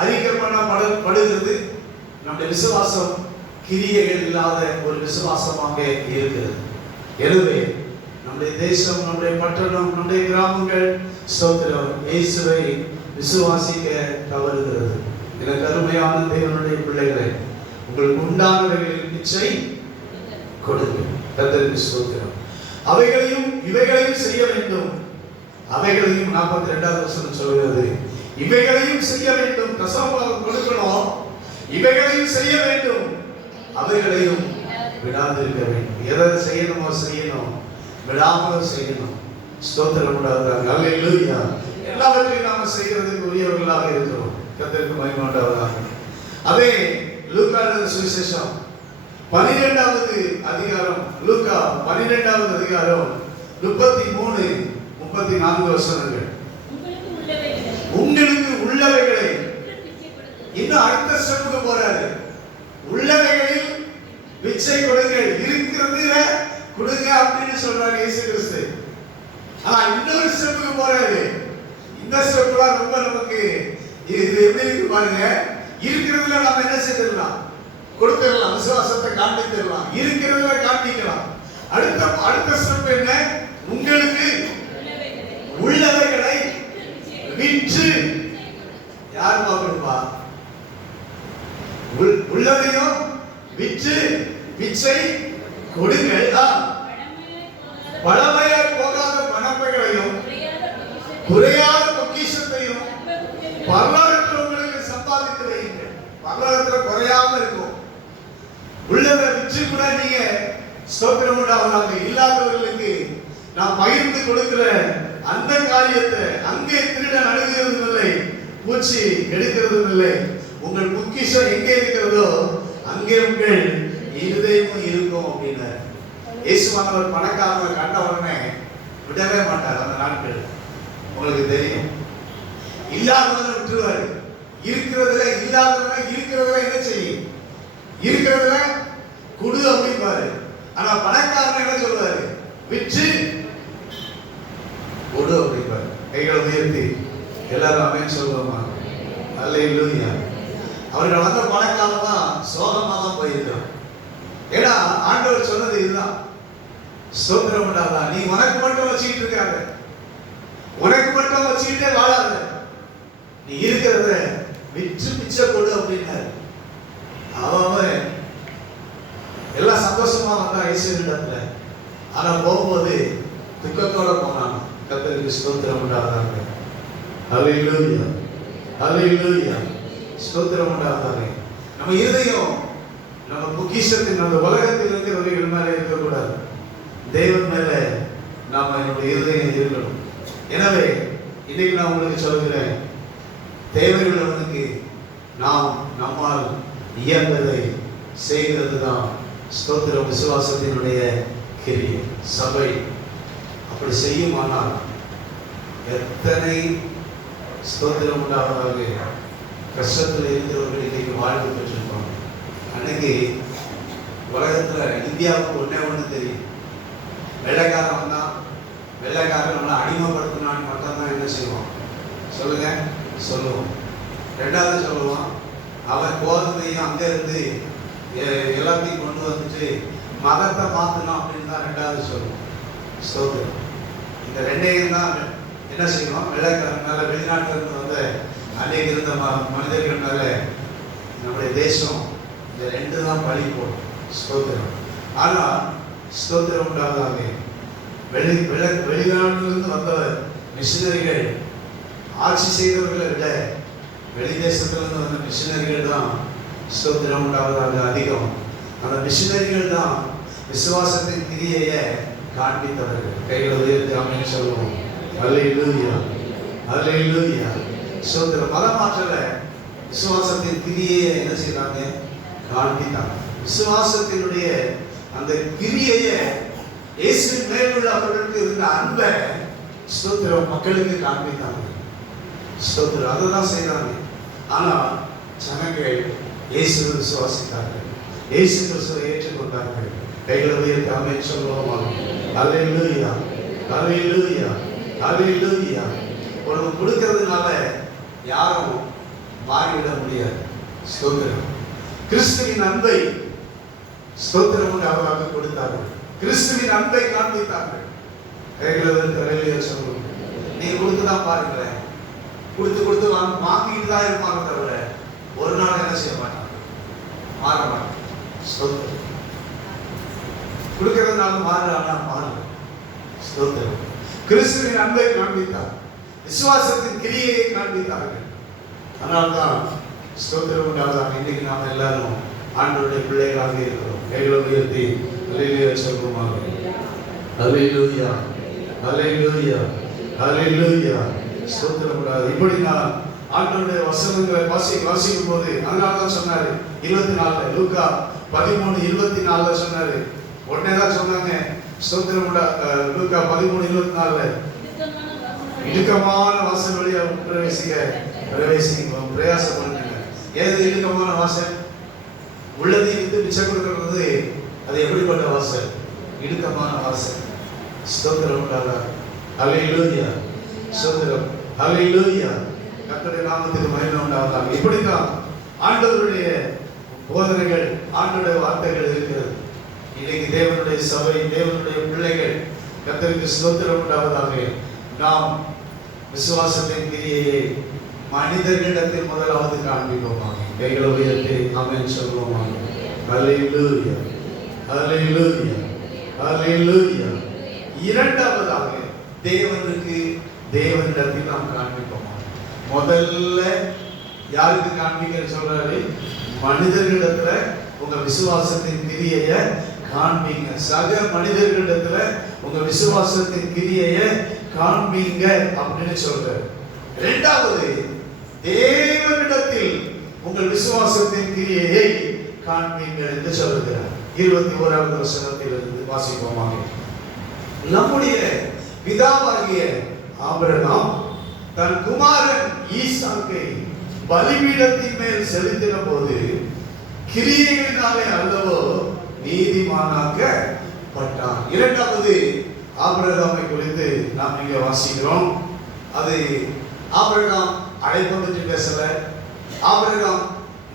அறிக்கை பண்ணப்படுகிறது. நம்முடைய விசுவாசம் கிரியைகள் இல்லாத ஒரு விசுவாசமாக இருக்கிறது. எனவே நம்முடைய தேசம், நம்முடைய பட்டணம், நம்முடைய கிராமங்கள் ஸ்தோத்திரம் இயேசுவை விசுவாசிக்க தவறுகிறது. எனக்கு அருமையான தேவனுடைய பிள்ளைகளை, உங்களுக்கு உண்டானவைகளில் பிச்சை கொடுங்க. கர்த்தருக்கு ஸ்தோத்திரம். அவைகளையும் இவைகளையும் செய்ய வேண்டும். அவைகளையும் 42வது வசனம் சொல்கிறது. இவைகளையும் செய்ய வேண்டும். தசமபாகம் கொடுக்கணும். இவைகளையும் செய்ய வேண்டும். அவைகளையும் விடாதிருக்க வேண்டும். எதை செய்யணுமோ செய்யணும், விடாமலும் செய்யணும். ஸ்தோத்திரம் உண்டாவதாக. அல்லேலூயா. எல்லாவற்றையும் நாம செய்யறதுக்கு உரியவர்களாக இருக்கிறோம். கர்த்தருக்கு மகிமை உண்டாவதாக. அதே லூக்கா சுவிசேஷம் 12வது அதிகாரம், லூக்கா 12வது அதிகாரம் 33, 34 வசனங்கள். உங்களுக்கு உள்ளவைகளை, இன்னும் அடுத்த ஸ்டெப்புக்கு போறாரு. உள்ளவைகளில் பிச்சை கொடுங்கள், இருக்கிறதுல கொடுங்க அப்படின்னு சொல்றாரு இயேசு கிறிஸ்து. ஆனா இன்னொரு ஸ்டெப்புக்கு போறாரு. இந்த ஸ்டெப்லாம் ரொம்ப நமக்கு இது எப்படி இருக்கு பாருங்க. இருக்கிறதுல நம்ம என்ன செய்யலாம்? கொடுத்துடலாம். விசுவாசத்தை காண்பித்துடலாம். இருக்கிறதுல காண்பிக்கலாம். அடுத்த ஸ்டெப் என்ன? உங்களுக்கு உள்ளவைகளை விற்று யார் கொடுப்பா? உள்ளவையும் விற்று பிச்சை கொடுங்கள். பழமையாய் போகாத பணப்பைகளையும் குறையாத பொக்கிஷத்தையும் பரலோகத்தில் உங்களுக்கு சம்பாதித்து வையுங்கள். பரலோகத்தில் குறையாம இருக்கும். உள்ளதை விற்று கூட நீங்க ஸ்தோத்திரம் உண்டாவதாக. இல்லாதவர்களுக்கு நாம் பகிர்ந்து கொடுக்கிற அந்த காரியத்தை அங்கே திருடன் அணுகிறதும் இல்லை, பூச்சி எடுக்கிறதும் இல்லை. உங்கள் பொக்கிஷம் எங்கே இருக்கிறதோ அங்கே உங்கள் இருதயமும் இருக்கும் அப்படின்னாரு. இயேசுவானவர் பணக்காரனை கண்ட உடனே விடவே மாட்டார். அந்த நாட்கள் உங்களுக்கு தெரியும். இல்லாதவரை விட்டுருவாரு. இருக்கிறதுல இல்லாதவரை இருக்கிறதுல என்ன செய்யும்? இருக்கிறதுல குடு அப்படின்பாரு. ஆனா பணக்காரன் என்ன சொல்லுவாரு? விற்று கொடு அப்படின்பாரு. கைகளை உயர்த்தி எல்லாரும் ஆமென் சொல்லுவோமா? அல்லேலூயா. அவர்கள் வந்த பணக்காரன் தான் சோகமா தான் போயிருக்கான். ஏன்னா ஆண்டவர் சொன்னது இதுதான். ஸ்தோத்திரம் உண்டாதா. நீ உனக்கு மட்டும் வச்சுக்கிட்டு இருக்காத, உனக்கு மட்டும் வச்சுக்கிட்டே வாழாத, நீ இருக்கிறத விற்று பிச்சை கொடு அப்படின்னாரு. அவன் எல்லாம் சந்தோஷமா வந்தா இயேசுவிடத்துல. ஆனா போகும்போது துக்கத்தோட போனான். கர்த்தருக்கு ஸ்தோத்திரம் உண்டாவதாக. அல்லேலூயா, அல்லேலூயா. ஸ்தோத்திரம் உண்டாவதாக. நம்ம இருதயம் நம்ம பொக்கிஷத்தின் அந்த உலகத்தில் இருக்கிறவர்கள் மேல இருக்கக்கூடாது. தேவன் மேல நாம என்னுடைய இருதயம் இருக்கணும். எனவே இன்னைக்கு நான் உங்களுக்கு சொல்கிறேன், தேவையுள்ளவனுக்கு நாம் நம்மால் இயன்றதை செய்கிறது தான் ஸ்தோத்திர விசுவாசத்தினுடைய கிரியை. சபை அப்படி செய்யுமானால் எத்தனை ஸ்தோத்திரம் உண்டாவதாக கஷ்டத்தில் இருக்கிறவர்கள் இன்னைக்கு வாழ்வு பெற்றிருப்பாங்க. அன்னைக்கு உலகத்துல இந்தியாவுக்கு ஒண்ணு தெரியும். வெள்ளைக்காரன் வந்தா, வெள்ளைக்காரன் நம்மளை அடிமைப்படுத்தினான்னு மட்டும்தான் என்ன செய்வான்? சொல்லுங்க, சொல்லுவோம். ரெண்டாவது சொல்லுவான், அவன் கோதுமையும் அங்க இருந்து எல்லாத்தையும் கொண்டு வந்துட்டு மதத்தை மாத்தணும் அப்படின்னு தான் ரெண்டாவது சொல்லுவோம். ஸ்தோத்திரம். இந்த ரெண்டையும் தான் என்ன செய்யணும்? வெள்ளைக்காரன் மேல, வெளிநாட்டில இருந்து வந்த அன்னைக்கு இருந்த மனிதர்கள் மேல நம்முடைய தேசம் இந்த ரெண்டு தான் பழி போடும். ஸ்தோத்திரம். ஆனா ஸ்தோத்திரம் உண்டாவதாக வெளிநாட்டிலிருந்து வந்தவர் மிஷினரிகள், ஆட்சி செய்தவர்களை விட வெளி தேசத்திலிருந்து வந்த மிஷினரிகள் தான் ஸ்தோத்திரம் உண்டாவதாக அதிகம். அந்த மிஷினரிகள் தான் விசுவாசத்தின் கிரியையை காண்பித்தவர்கள். கைகளை உயர்த்தி ஆமென் சொல்லுவோம். அல்லேலூயா, அல்லேலூயா. ஸ்தோத்திரம். மதமாற்றல விசுவாசத்தின் கிரியையை என்ன செய்யறாங்க? காண்பித்தாங்க. விசுவாசத்தினுடைய அந்த கிரியையை, இயேசுவின் மேலுள்ள அவர்களுக்கு இருந்த அன்பை ஸ்தோத்திரம் மக்களுக்கு காண்பித்தாங்க. ஸ்தோத்திரம். அதுதான் செய்யறாங்க. ஆனா ஜனங்கள் இயேசுவை விசுவாசித்தார்கள், இயேசு கிறிஸ்துவை ஏற்றுக்கொண்டார்கள். கைகளை உயர்த்தி ஆமென் சொல்லுவோம். அல்லேலூயா, அல்லேலூயா, அல்லேலூயா. ஒருவன் கொடுக்கிறதுனால யாரும் மாறிவிட முடியாது. ஸ்தோத்திரம். கிறிஸ்துவின் அன்பை ஸ்தோத்திரம் அவராக கொடுத்தார்கள். கிறிஸ்துவின் அன்பை காண்பித்தார்கள். கைகளை சொல்லுவோம். நீங்க கொடுத்துதான் பாருங்களேன். கொடுத்து வாங்கிட்டு தான் இருப்பாங்க தவிர ஒரு நாள் என்ன செய்ய மாட்டாங்க, மாற மாட்டாங்க. ஸ்தோத்திரம். கொடுக்கிறதுனால மாறுறானா? மாறுங்க. ஸ்தோத்திரம். கிறிஸ்துவின் அன்பை காண்பித்தார், விசுவாசத்தின் கிரியையை காண்பித்தார்கள். அதனால்தான் ஸ்தோத்திரம் உண்டாவதாக இன்னைக்கு நாம் எல்லாரும் ஆண்டவருடைய பிள்ளைகளாக இருக்கிறோம். கைகளை உயர்த்தி அல்லேலூயா சொல்லுவோமாக. அல்லேலூயா, அல்லேலூயா, அல்லேலூயா. ஸ்தோத்திரம் உண்டாது. இப்படி நான் ஆண்டவருடைய வசனங்களை வாசிக்கும் போது அதனால்தான் சொன்னாரு 24 லூக்கா 13:24 சொன்னாரு. உடனே தான் சொன்னாங்க ஸ்தோத்திரம் உண்டா. லூக்கா 13:24 இடுக்கமான வாசல் வழியா பிரவேசிக்க பிரயாசப்படுங்க. ஏது இடுக்கமான வாசல்? உள்ளதை விட்டு பிச்சை கொடுக்கிறது. அது எப்படிப்பட்ட வாசல்? இடுக்கமான வாசல். ஸ்தோத்திரம் உண்டாதா. அல்லேலூயா, ஸ்தோத்திரம், அல்லேலூயா. கர்த்தருடைய நாமத்துக்கு மகிமை உண்டாவதாக. இப்படித்தான் ஆண்டவருடைய போதனைகள், ஆண்டவருடைய வார்த்தைகள் இருக்கிறது. இன்னைக்கு தேவனுடைய சபை, தேவனுடைய பிள்ளைகள், கர்த்தருக்கு ஸ்தோத்திரம் உண்டாவதாக. நாம் விசுவாசத்தின் கிரியையை மனிதர்களிடத்தில் முதலாவது காண்பிப்போமாக. கைகளை உயர்த்தி ஆமென் சொல்வோமாக. அல்லேலூயா, அல்லேலூயா, அல்லேலூயா. இரண்டாவதாக தேவனுக்கு, தேவனிடத்தில் நாம் காண்பிப்போமாக. முதல்ல யாருக்கு காண்பிக்க சொல்றாரு? மனிதர்களிடத்துல உங்க விசுவாசத்தின் கிரியையை காண்பீங்க. சக மனிதர்களிடத்துல உங்க விசுவாசத்தின் கிரியையை காண்பீங்க அப்படின்னு சொல்றாரு. இரண்டாவது, தேவனிடத்தில் உங்கள் விசுவாசத்தின் கிரியையை காண்பீங்க என்று சொல்லுகிறார். 21வது வசனத்திலிருந்து வாசிப்போமாக. நம்முடைய பிதாவாகிய ஆபிரகாம் தன் குமாரன் ஈசாக்கை பலிபீடத்தின் மேல் செலுத்தின போது கிரியைகளினாலே அல்லவோ நீதிமானாக்கப்பட்டான். இரண்டாவது ஆபிரகாமை குறித்து நாம் இங்கே வாசிக்கிறோம். அது ஆபிரகாம் அழைப்பை பற்றி பேசல. ஆபிரகாம்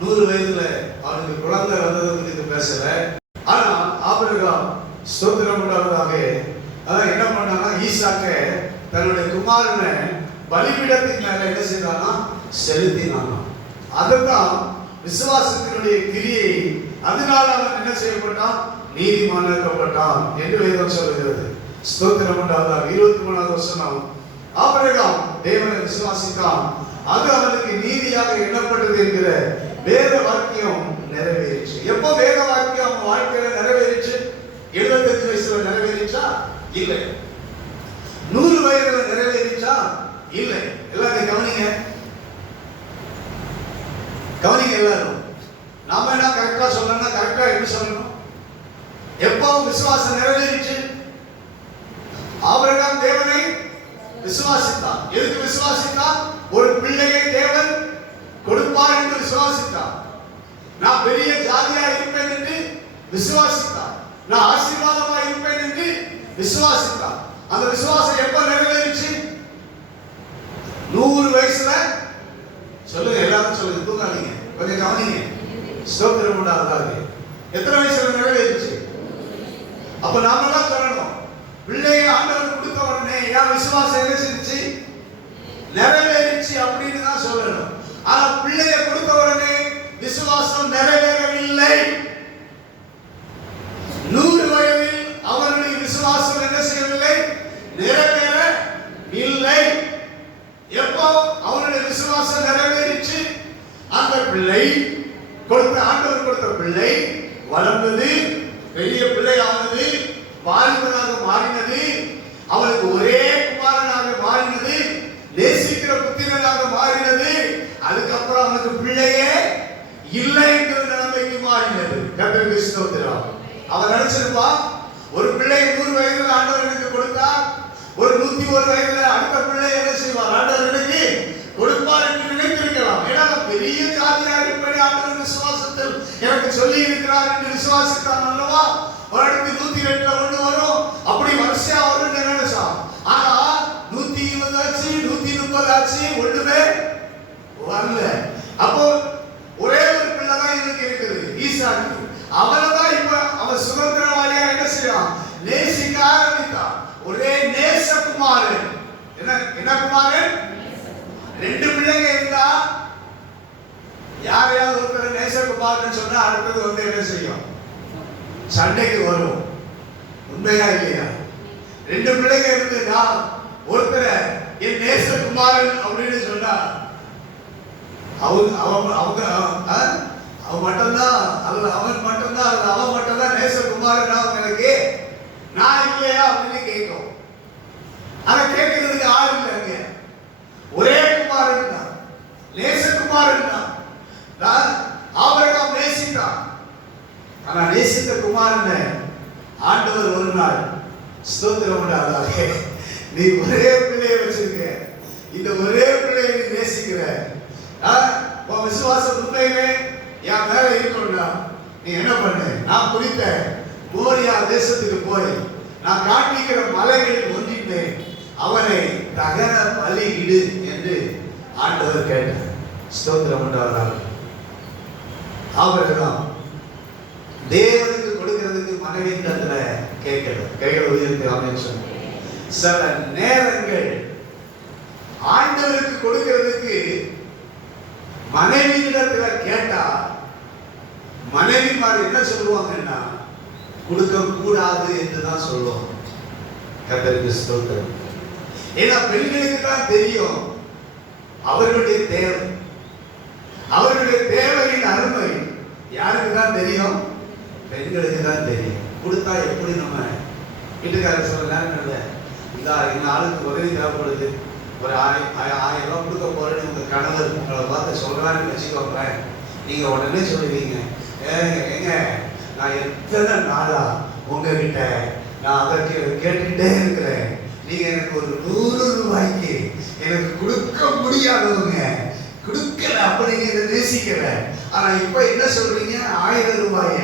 100 வயதுல அவனுக்கு குழந்தை வந்ததை குறித்து பேசல. ஆனா ஆபிரகாம் ஸ்தோத்திரம் உண்டாவதாக என்ன பண்ணானா, ஈசாக்க தன்னுடைய குமாரனை பலிபீடத்தின் மேல என்ன செய்தானா? செலுத்தினானா. அதுதான் விசுவாசத்தினுடைய கிரியை. அதனால அவன் என்ன செய்யப்பட்டான்? நீதிமானாக்கப்பட்டான் என்று வேதம் சொல்லுகிறது. ஸ்தோத்திரம் உண்டாவதாக. 23வது வசனம். ஆபிரகாம் தேவனை விசுவாசித்தான், அது அவனுக்கு நீதியாக எண்ணப்பட்டது என்கிற வேத வாக்கியம் நிறைவேறிச்சு. எப்போ வேத வாக்கியம் அவன் வாழ்க்கையில நிறைவேறிச்சு? 75 வயசுல நிறைவேறிச்சா? இல்லை. 100 வயதுல நிறைவேறிச்சா? இல்லை. எல்லாரும் கவனிங்க, கவனிங்க எல்லாரும். நாம என்ன கரெக்டா சொல்லணும்னா கரெக்டா எப்படி சொல்லணும்? எப்போ விசுவாசம் நிறைவேறிச்சு? ஆபிரகாம் தேவனை விசுவாசித்தான். எதுக்கு விசுவாசித்தான்? ஒரு பிள்ளையை தேவன் கொடுப்பார் என்று விசுவாசித்தான். நான் பெரிய ஜாதியா இருப்பேன் என்று விசுவாசித்தான். நான் ஆசீர்வாதமா இருப்பேன் என்று விசுவாசித்தான். அந்த விசுவாசம் எப்ப நிறைவேறிச்சு? 100 வயசுல. சொல்லுங்க, எல்லாரும் சொல்லுங்க, தூங்காதீங்க, கொஞ்சம் கவனிங்க. ஸ்தோத்திரம் உண்டாவதாக. எத்தனை வயசுல நிறைவேறிச்சு? அப்ப நாம தான் சொல்லணும், பிள்ளையை ஆண்டவர் கொடுத்த உடனே என் விசுவாசம் என்ன செஞ்சுச்சு? நிறைவேறிச்சு அப்படின்னு தான் சொல்லணும். ஆனா பிள்ளையை கொடுத்த உடனே விசுவாசம் நிறைவேறவில்லை. 100 வயதில் அவருடைய விசுவாசம் என்ன செய்யவில்லை? நிறைவேறவில்லை. எப்போ அவருடைய விசுவாசம் நிறைவேறிச்சு? அந்த பிள்ளை கொடுத்த, ஆண்டவர் கொடுத்த பிள்ளை வளர்ந்தது, பெரிய பிள்ளை ஆனது, வாலிபனாக மாறினது, அவனுக்கு ஒரே குமாரனாக மாறினது, நேசிக்கிற புத்திரனாக மாறினது. அதுக்கப்புறம் அவனுக்கு பிள்ளையே இல்லை என்கிற நிலைமைக்கு மாறினது. கர்த்தருக்கு ஸ்தோத்திரம். அவன் நினைச்சிருப்பான், ஒரு பிள்ளை 100 வயதுல ஆண்டவர் எனக்கு கொடுத்தார், ஒரு 101 வயதுல அடுத்த பிள்ளை என்ன செய்வார், ஆண்டவர் எனக்கு கொடுப்பார் என்று நினைத்திருக்கலாம். ஏன்னா பெரிய ஜாதியா இருப்பதை ஆண்டவர் விசுவாசத்தில் எனக்கு சொல்லி இருக்கிறார் என்று விசுவாசித்தான் அல்லவா. ஒரு அடுத்து 102ல ஒண்ணு வரும், அப்படி வருஷா வரும் நினைச்சான். ஆனா 120 ஆச்சு, 130 ஆச்சு, ஒண்ணுமே வரல. அப்போ ஒரே ஒரு பிள்ளை தான் எனக்கு இருக்குது, ஈசாக்கு. அவனதான் இப்ப அவன் சுதந்திரவாளியா என்ன செய்யறான், நேசிக்க ஆரம்பித்தான். ஒரே நேசகுமாரன். என்ன குமாரன்? 2 பிள்ளைங்க இருந்தா யாரையாவது ஒருத்தர் நேசகுமாரன் சொன்னா அடுத்தது வந்து என்ன செய்யும், சண்டைக்கு வரும். உண்மையா இல்லையா? 2 பிள்ளைங்க இருந்துன்னா ஒருத்தர் என் நேசகுமாரன் அப்படின்னு சொன்னா அவன் மட்டும்தான், அல்ல அவன் மட்டும்தான், அல்ல அவன் மட்டும்தான் நேசகுமாரன் அவங்களுக்கு, நான் இல்லையா அப்படின்னு கேட்கும். ஆனா கேட்கறதுக்கு ஆள் இல்லைங்க. ஒரே குமாரன் தான், நேசகுமாரன் தான். ஆபிரகாம் நேசித்தான். ஆனா நேசித்த குமாரனை ஆண்டவர் ஒரு நாள், ஸ்தோத்திரம் உண்டாதாக, நீ ஒரே பிள்ளையை வச்சிருக்க, இந்த ஒரே பிள்ளையை நீ நேசிக்கிற, உன் விசுவாசம் உண்மையுமே என் மேல இருக்கணும்னா நீ என்ன பண்ணு, நான் குறித்த மோரியா தேசத்துக்கு போய் நான் காண்பிக்கிற மலைகளில் ஒன்றினேன், அவனை தகன பலியிடு என்று ஆண்டவர் கேட்டார். ஸ்தோத்திரம் உண்டாவதாக. ஆபிரகாம் தேவனுக்கு கொடுக்கிறதுக்கு மனைவியின் இடத்துல கேட்கல, கைகளை உயர்த்தி அப்படின்னு சொன்ன. சில நேரங்கள் ஆண்டவருக்கு கொடுக்கிறதுக்கு மனைவியிடத்துல கேட்டா மனைவிமார் என்ன சொல்லுவாங்கன்னா கொடுக்க கூடாது என்றுதான் சொல்லுவோம். கர்த்தருக்கு ஸ்தோத்திரம். ஏன்னா பெண்களுக்கு தான் தெரியும் அவர்களுடைய தேவை, அவர்களுடைய தேவையின் அருமை யாருக்கு தான் தெரியும், பெண்களுக்கு தான் தெரியும். கொடுத்தா எப்படி நம்ம வீட்டுக்காரர் சொல்ல நேரம் இல்லை, இந்த ஆளுக்கு உதவி தேவைப்படுது, ஒரு 1000 ரூபாய் கொடுக்க போறேன்னு உங்க கணவர் உங்களை பார்த்து சொல்றாருன்னு வச்சுக்கோங்க, நீங்க உடனே சொல்லுவீங்க, ஏங்க நான் எத்தனை நாளா உங்ககிட்ட நான் அதற்கு கேட்டுக்கிட்டே இருக்கிறேன், நீங்க எனக்கு ஒரு 100 ரூபாய்க்கு எனக்கு கொடுக்க முடியாதவங்க, கொடுக்கல, அப்படி நீங்க நேசிக்கல. ஆனா இப்ப என்ன சொல்றீங்க, 1000 ரூபாய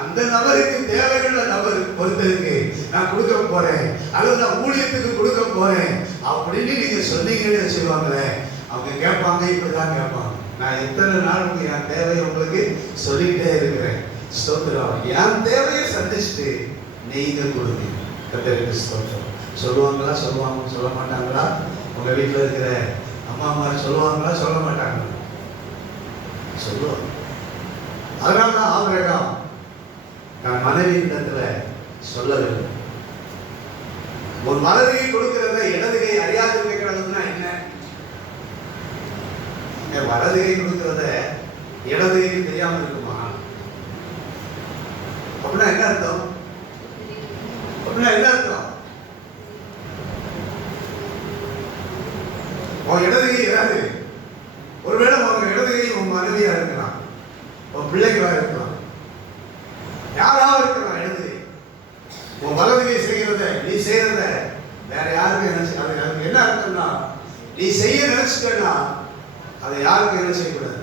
அந்த நபருக்கு தேவையுள்ள நபர் ஒருத்தருக்கு நான் கொடுக்க போறேன், அல்லது நான் ஊழியத்துக்கு கொடுக்க போறேன் அப்படின்னு நீங்க சொன்னீங்கன்னு வச்சுருவாங்களே, அவங்க கேட்பாங்க, இப்படிதான் கேட்பாங்க, நான் எத்தனை நாள் உங்க என் தேவையை உங்களுக்கு சொல்லிக்கிட்டே இருக்கிறேன். ஸ்தோத்திரம். என் தேவையை சந்திச்சுட்டு நீங்க கொடுங்க. கர்த்தருக்கு ஸ்தோத்திரம். சொல்லுவாங்களா, சொல்ல மாட்டாங்களா? உங்க வீட்டுல இருக்கிற அம்மா அம்மா சொல்லுவாங்களா, சொல்ல மாட்டாங்களா? சொல்லுவாங்க. அதனாலதான் ஆபிரகாம் நான் மனைவியின் இடத்துல சொல்லவில்லை. ஒரு மனைவியை கொடுக்கிறத இடதுகை அறியாது இருக்கிறதுனா என்ன? வலதுகை கொடுக்கிறத இடதுகைக்கு தெரியாம இருக்குமா? அப்படின்னா என்ன அர்த்தம்? உன் இடதுகை ஏதாவது ஒருவேளை உங்க இடதுகை உன் மனைவியா இருக்கலாம், உன் பிள்ளைகளா இருக்கலாம், யாராவது இருக்கலாம். இடதுகை உன் வலதுகை செய்கிறத நீ செய்யறத வேற யாருக்கு நினைச்சு, அதுக்கு என்ன அர்த்தம்னா, நீ செய்ய நினைச்சுட்டா அதை யாருக்கு என்ன செய்யக்கூடாது,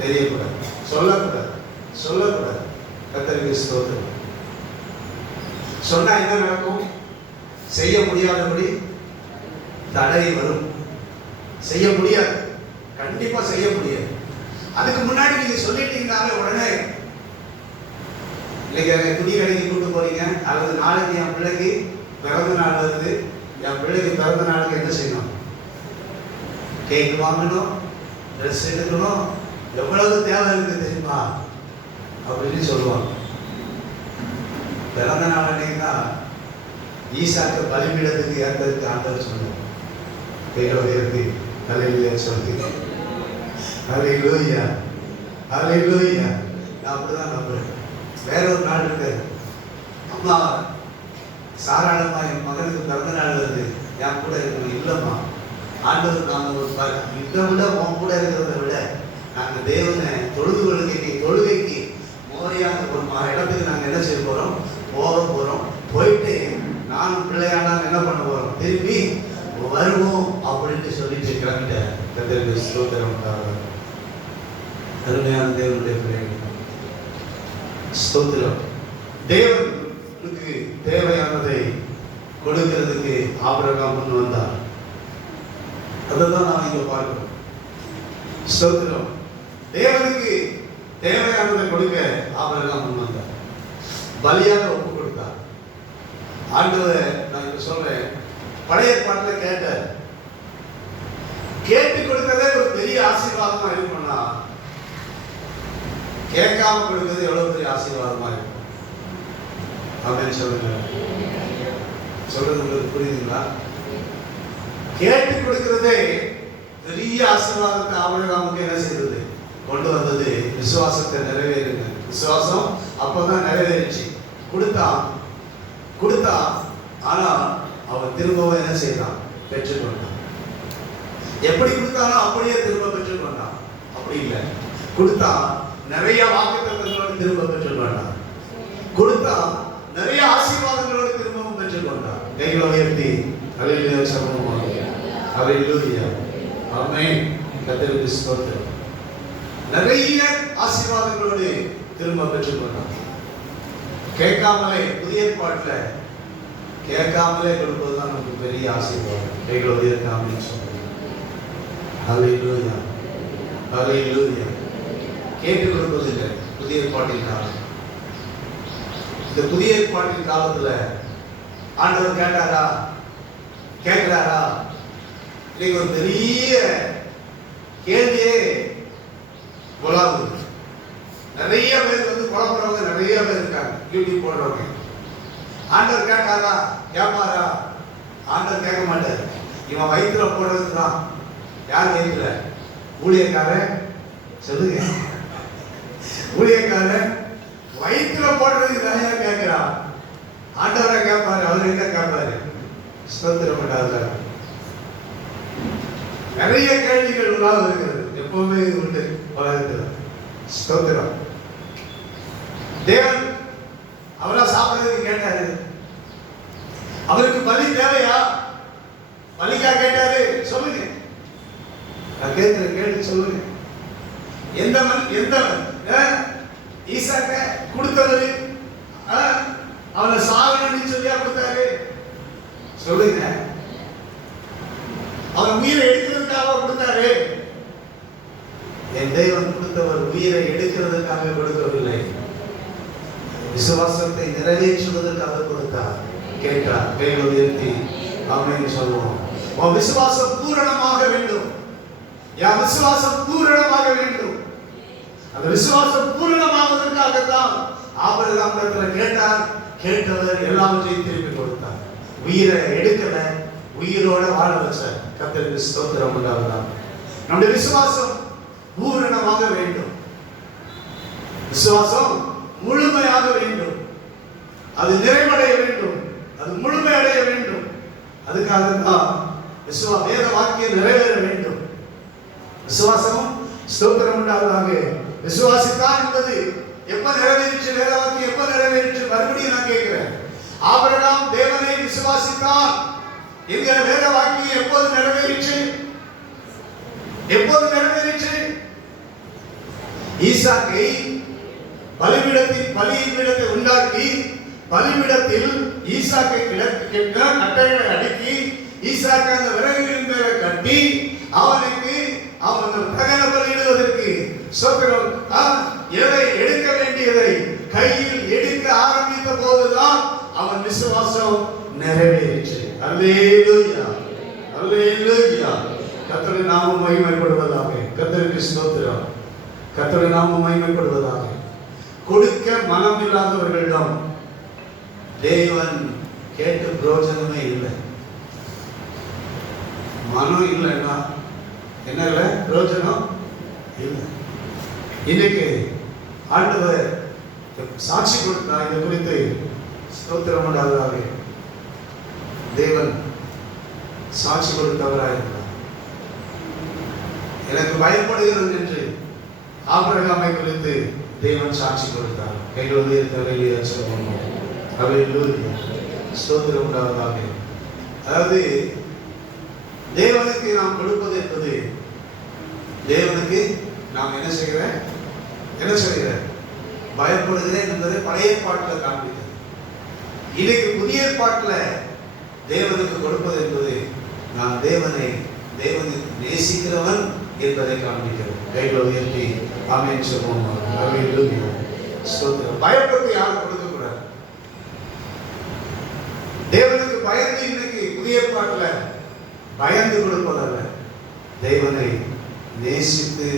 தெரியக்கூடாது, சொல்லக்கூடாது. கர்த்தருக்கு ஸ்தோத்திரம். சொன்னா என்ன நடக்கும்? செய்ய முடியாதபடி தடை வரும். செய்ய முடியாது, கண்டிப்பா செய்ய முடியாது. அதுக்கு முன்னாடி நீங்க சொல்லிட்டீங்கனாலே உடனே இன்னைக்கு துணி கடைக்கு கூட்டு போறீங்க, அல்லது நாளைக்கு என் பிள்ளைக்கு பிறந்த நாள் வருது, என் பிள்ளைக்கு பிறந்த நாளுக்கு என்ன செய்யணும், கேக் வாங்கணும், ட்ரெஸ் எடுக்கணும், எவ்வளவு தேவை இருக்கு தெரியுமா அப்படின்னு சொல்லுவாங்க. பிறந்த நாள் அன்னைக்கு தான் ஈசாக்கு பலிபீடத்துக்கு ஏற்பதற்கு ஆண்டவர் சொன்னார். கைகளை உயர்த்தி ஹல்லேலூயா சொல்லுங்க. ஹல்லேலூயா. நான் அப்படிதான் நம்புறேன். வேற ஒரு நாள் இருக்கு, அம்மா சாராளமா என் மகனுக்கு பிறந்த நாள் வருது, என் கூட இருக்கணும். இல்லைம்மா, ஆண்டவர் நாங்கள் இதை விட உன் கூட இருக்கிறத விட நாங்கள் தேவனை தொழுகைக்கு மோரியான ஒரு இடத்துக்கு நாங்கள் என்ன செய்ய போகிறோம், போக போகிறோம். போயிட்டு நானும் பிள்ளையாண்டாங்க என்ன பண்ண போகிறோம், திரும்பி வருவோம் அப்படின்ட்டு சொல்லிட்டு கிளம்பிட்டேன். கர்த்தருக்கு ஸ்தோத்திரம். அருமையான தேவனுடைய பிள்ளைகள், ஸ்தோத்திரம். தேவனுக்கு தேவையானதை கொடுக்கிறதுக்கு ஆபிரகாம் முன் வந்தார். அதைதான் நாம் இங்க பார்க்கிறோம். ஸ்தோத்திரம். தேவனுக்கு தேவையானதை கொடுக்க ஆபிரகாம் முன் வந்தார். பலியாக ஒப்பு கொடுத்தார். ஆண்டவர், நான் இப்ப சொல்றேன், பழைய பாட்டில் கேட்டார். கேட்டு கொடுத்ததே ஒரு பெரிய ஆசீர்வாதமா இருக்கும்னா, கேட்காம கொடுக்கிறது எவ்வளவு பெரிய ஆசீர்வாதமா இருக்கும் அப்படின்னு சொல்லுங்க. சொல்றது உங்களுக்கு புரியுதுங்களா? கேட்டு கொடுக்கிறதே பெரிய ஆசீர்வாதத்தை ஆபிரகாமுக்கு என்ன செய்தது, கொண்டு வந்தது. விசுவாசத்தை நிறைவேறுங்க. விசுவாசம் அப்பதான் நிறைவேறிச்சு. கொடுத்தா ஆனா அவன் திரும்பவும் என்ன செய்தான், பெற்றுக்கொண்டான். எப்படி கொடுத்தானோ அப்படியே திரும்ப பெற்றுக்கொண்டான். அப்படி இல்லை, கொடுத்தா நிறைய வாக்குத்தத்தங்களோடு திரும்ப பெற்றுக்கொண்டான். கொடுத்தா நிறைய ஆசீர்வாதங்களோடு திரும்பவும் பெற்றுக்கொண்டான். கைகளை உயர்த்தி அல்லேலூயா சொல்லுவோம். அல்லேலூயா, ஆமென். கர்த்தருக்கு ஸ்தோத்திரம். நிறைய ஆசீர்வாதங்களோடு திரும்ப பெற்றுக்கொண்டான். கேட்காமலே, புதிய ஏற்பாட்டில் கேட்காமலே கொடுப்பதுதான் நமக்கு பெரிய ஆசீர்வாதம். கைகளை உயர்த்தி ஆமென் சொல்லுவோம். அல்லேலூயா, அல்லேலூயா. கேட்டு கொடுப்பதில்லை புதிய ஏற்பாட்டின் காலம். இந்த புதிய ஏற்பாட்டின் காலத்துல ஆண்டவர் கேட்டாரா, கேட்கிறாரா? இன்னைக்கு ஒரு பெரிய கேள்வியே உலாவுது. நிறைய பேர் குழப்பறவங்க நிறைய பேர் இருக்காங்க, யூடியூப் போடுறவங்க. ஆண்டவர் கேட்டாரா, கேட்பாரா? ஆண்டவர் கேட்க மாட்டார். இவன் வயிற்றுல போடுறதுக்கு தான். யார் வயிற்றுல? ஊழியக்காரன். சொல்லுங்க, ஊழியக்காரன் வயிற்றுல போடுறதுக்கு நிறைய கேட்கிறான். ஆண்டவரை கேட்பாரு. அவர் எங்க கேட்பாரு? ஸ்தோத்திரப்பட்டார். நிறைய கேள்விகள் உலாக இருக்கிறது, எப்பவுமே உண்டு உலகத்தில். ஸ்தோத்திரம். தேவன் அவரா சாப்பிடுறதுக்கு கேட்டாரு. அவருக்கு பலி தேவையா? பலிக்கா கேட்டாரு? சொல்லுங்க, நான் கேட்கிற கேள்வி சொல்லுங்க. எந்த ஈசாக்க கொடுத்தவரு அவனை சாகணும்னு சொல்லியா கொடுத்தாரு? சொல்லுங்க. அவன் உயிரை எடுக்கிறதுக்காக கொடுத்தாரு. என் தேவன் கொடுத்தவர் உயிரை எடுக்கிறதுக்காக கொடுக்கவில்லை, விசுவாசத்தை நிறைவேற்றுவதற்காக கொடுத்தார். கேட்டார். கைகளை உயர்த்தி ஆமென் சொல்லுவோம். உன் விசுவாசம் பூரணமாக வேண்டும். என் விசுவாசம் பூரணமாக வேண்டும். அந்த விசுவாசம் பூரணமாவதற்காகத்தான் ஆபிரகாமிடத்தில் கேட்டார். கேட்டவர் எல்லாவற்றையும் திருப்பி கொடுத்தார். உயிரை எடுக்கல, உயிரோட வாழ வச்சார். கர்த்தருக்கு ஸ்தோத்திரம் உண்டாவதாக. நம்முடைய விசுவாசம் பூரணமாக வேண்டும். விசுவாசம் முழுமையாக வேண்டும். அது நிறைவடைய வேண்டும். அது முழுமையடைய வேண்டும். அதுக்காகத்தான் வேத வாக்கியம் நிறைவேற வேண்டும். விசுவாசமும் ஸ்தோத்திரம் உண்டாவதாக. விசுவாசித்தான் என்பது எப்ப நிறைவேறிச்சு? வேத வாக்கியம் எப்ப நிறைவேறிச்சு? மறுபடியும் நான் கேட்கிறேன். ஆபிரகாம் தேவனை விசுவாசித்தான் என்கிற வேத வாக்கியம் எப்போது நிறைவேறிச்சு? எப்போது நிறைவேறிச்சு? ஈசாக்கை பலிபீடத்தை உண்டாக்கி, பலிபீடத்தில் ஈசாக்கை கட்டைகளை அடுக்கி, ஈசாக்கை அந்த விறகுகளின் மேல கட்டி, அவனுக்கு அவன் தகன பலியிடுவதற்கு எதை எடுக்க வேண்டியதை கையில் எடுக்க ஆரம்பித்த போதுதான் அவன் விசுவாசம் நிறைவேறிச்சு. அல்லேலூயா, அல்லேலூயா. கர்த்தருடைய நாமம் மகிமைப்படுவதாக. கர்த்தருக்கு ஸ்தோத்திரம். கர்த்தருடைய நாமம் மகிமைப்படுவதாக. கொடுக்க மனம் இல்லாதவர்களிடம் தேவன் கேட்டு பிரயோஜனமே இல்லை. மனம் இல்லைன்னா என்ன இல்லை? பிரயோஜனம் இல்லை. இன்னைக்கு ஆண்டவர் சாட்சி கொடுத்தா இதை குறித்து ஸ்தோத்திரம் உண்டாவதாக. தேவன் சாட்சி கொடுத்தவராயிருந்தார். எனக்கு பயப்படுகிறது என்று ஆபிரகாமை குறித்து தேவன் சாட்சி கொடுத்தார். கைகள் உயர்த்த சொல்லுவோம். ஹல்லேலூயா, ஸ்தோத்திரம் உண்டாவதாக. அதாவது தேவனுக்கு நாம் கொடுப்பது என்பது, தேவனுக்கு நாம் என்ன செய்கிறேன் பயப்படுகிறேன் என்பதை பழைய ஏற்பாட்டில் காண்பித்தது. இன்னைக்கு புதிய ஏற்பாட்டில் தேவனுக்கு கொடுப்பது என்பது நான் தேவனுக்கு நேசிக்கிறவன் என்பதை காண்பிக்கிறோம். கைகளை உயர்த்தி ஆமென் சொல்வோம். ஹல்லேலூயா, ஸ்தோத்திரம். பயப்பட்டு யாரும் கொடுக்கக்கூடாது. தேவனுக்கு பயந்து இன்னைக்கு புதிய ஏற்பாட்டில் பயந்து கொடுப்பதல்ல, தேவனை நேசித்து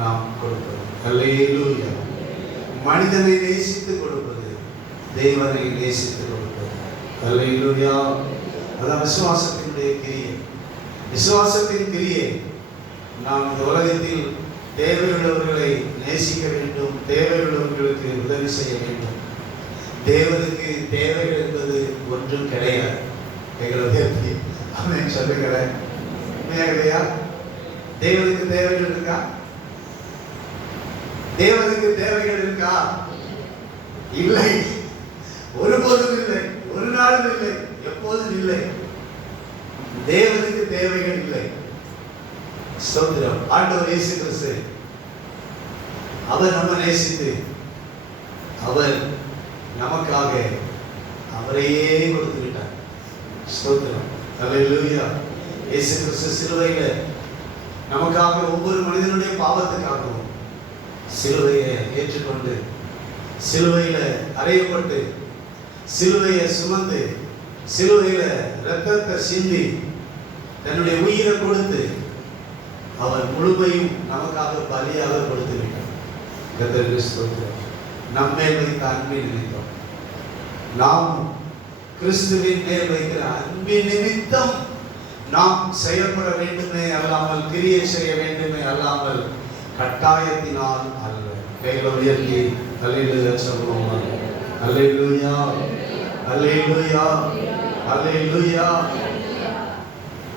நாம் கொடுப்பது. ஹல்லேலூயா. மனிதனை நேசித்து கொடுப்பது, தேவனை நேசித்து கொடுப்பது. ஹல்லேலூயா. அதான் விசுவாசத்தினுடைய கிரியை. விசுவாசத்தின் கிரியை நாம் இந்த உலகத்தில் தேவையுள்ளவர்களை நேசிக்க வேண்டும், தேவையுள்ளவர்களுக்கு உதவி செய்ய வேண்டும். தேவனுக்கு தேவைகள் என்பது ஒன்றும் கிடையாது. எங்களுடைய ஆமென் சொல்லுகிறேன். இல்லையா? தேவனுக்கு தேவைகள் இருக்கா? தேவனுக்கு தேவைகள் இருக்கா? இல்லை, ஒருபோதும் இல்லை, ஒரு நாளும் இல்லை, எப்போதும் இல்லை. தேவனுக்கு தேவைகள் இல்லை. ஸ்தோத்திரம். ஆண்டவர் இயேசு கிறிஸ்து அவர் நம்ம நேசித்து அவர் நமக்காக அவரையே கொடுத்து விட்டார். ஸ்தோத்திரம். ஹல்லேலூயா. இயேசு கிறிஸ்து சிலுவையில நமக்காக ஒவ்வொரு மனிதனுடைய பாவத்துக்காகவும் சிலுவையை ஏற்றுக்கொண்டு, சிலுவையில அறையப்பட்டு, சிலுவையை சுமந்து, சிலுவையில இரத்தத்தை சிந்தி, தன்னுடைய உயிரை கொடுத்து அவர் முழுமையும் நமக்காக பலியாக கொடுத்து விட்டார். கர்த்தருக்கு ஸ்தோத்திரம். நம்மை வைத்த அன்பின் நிமித்தம், நாம் கிறிஸ்துவின் மேல் வைக்கிற அன்பின் நிமித்தம் நாம் செயல்பட வேண்டுமே அல்லாமல், கிரியை செய்ய வேண்டுமே அல்லாமல், கட்டாயத்தினால் அல்ல. கைகளை உயர்த்தி ஹல்லேலூயா சொல்லுவோம். ஹல்லேலூயா, ஹல்லேலூயா, ஹல்லேலூயா.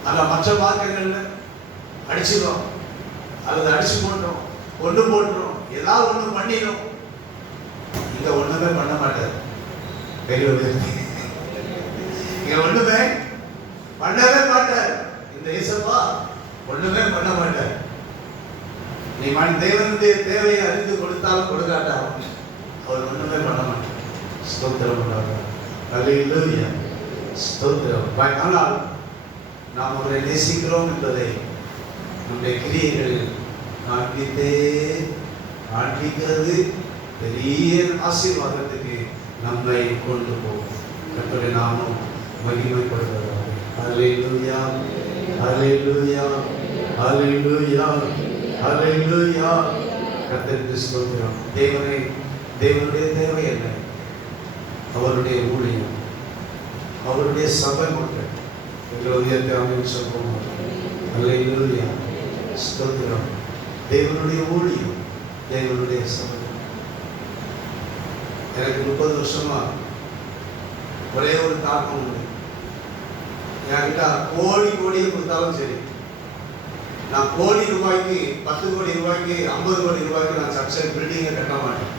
ஆனா மற்ற மார்க்கங்கள்ல அடிச்சுக்கிறோம் அல்லது அடிச்சு போட்டோம், ஒன்று போட்டுறோம், ஏதாவது ஒன்று பண்ணிடும். இங்க ஒண்ணுமே பண்ண மாட்டார். கைகளை உயர்த்தி இங்க ஒண்ணுமே பண்ணவே மாட்டார். இந்த இயேசுவா ஒண்ணுமே பண்ண மாட்டார். நீ தேவனுடைய தேவையை அறிந்து கொடுத்தாலும் கொடுக்காட்டாலும் அவர் ஒண்ணுமே பண்ண மாட்டார். ஸ்தோத்திரம் உண்டாகும். ஹல்லேலூயா, ஸ்தோத்திரம். ஆனால் நாம் அவரை நேசிக்கிறோம் என்பதை நம்முடைய கிரியைகளில் காண்பிக்கிறது பெரிய ஆசீர்வாதத்துக்கு நம்மை கொண்டு போகும். கர்த்தருடைய நாமம் மகிமைப்படுவதாக. ஹல்லேலூயா, ஹல்லேலூயா, ஹல்லேலூயா, ஹல்லேலூயா. கர்த்தருக்கு ஸ்தோத்திரம். தேவனுடைய தேவை என்ன? அவருடைய ஊழியம், அவருடைய சபை மக்கள். எங்களுடைய தேவையை சொல்வோம். ஹல்லேலூயா, ஸ்தோத்திரம். தேவனுடைய ஊழியம், தேவனுடைய சபை. எனக்கு 30 வருஷமா ஒரே ஒரு தாக்கம் உண்டு. என்கிட்ட கோடியை கொடுத்தாலும் சரி, நான் கோடி ரூபாய்க்கு, 10 கோடி ரூபாய்க்கு, 50 கோடி ரூபாய்க்கு நான் சர்ச்சை பில்டிங்கை கட்ட மாட்டேன்.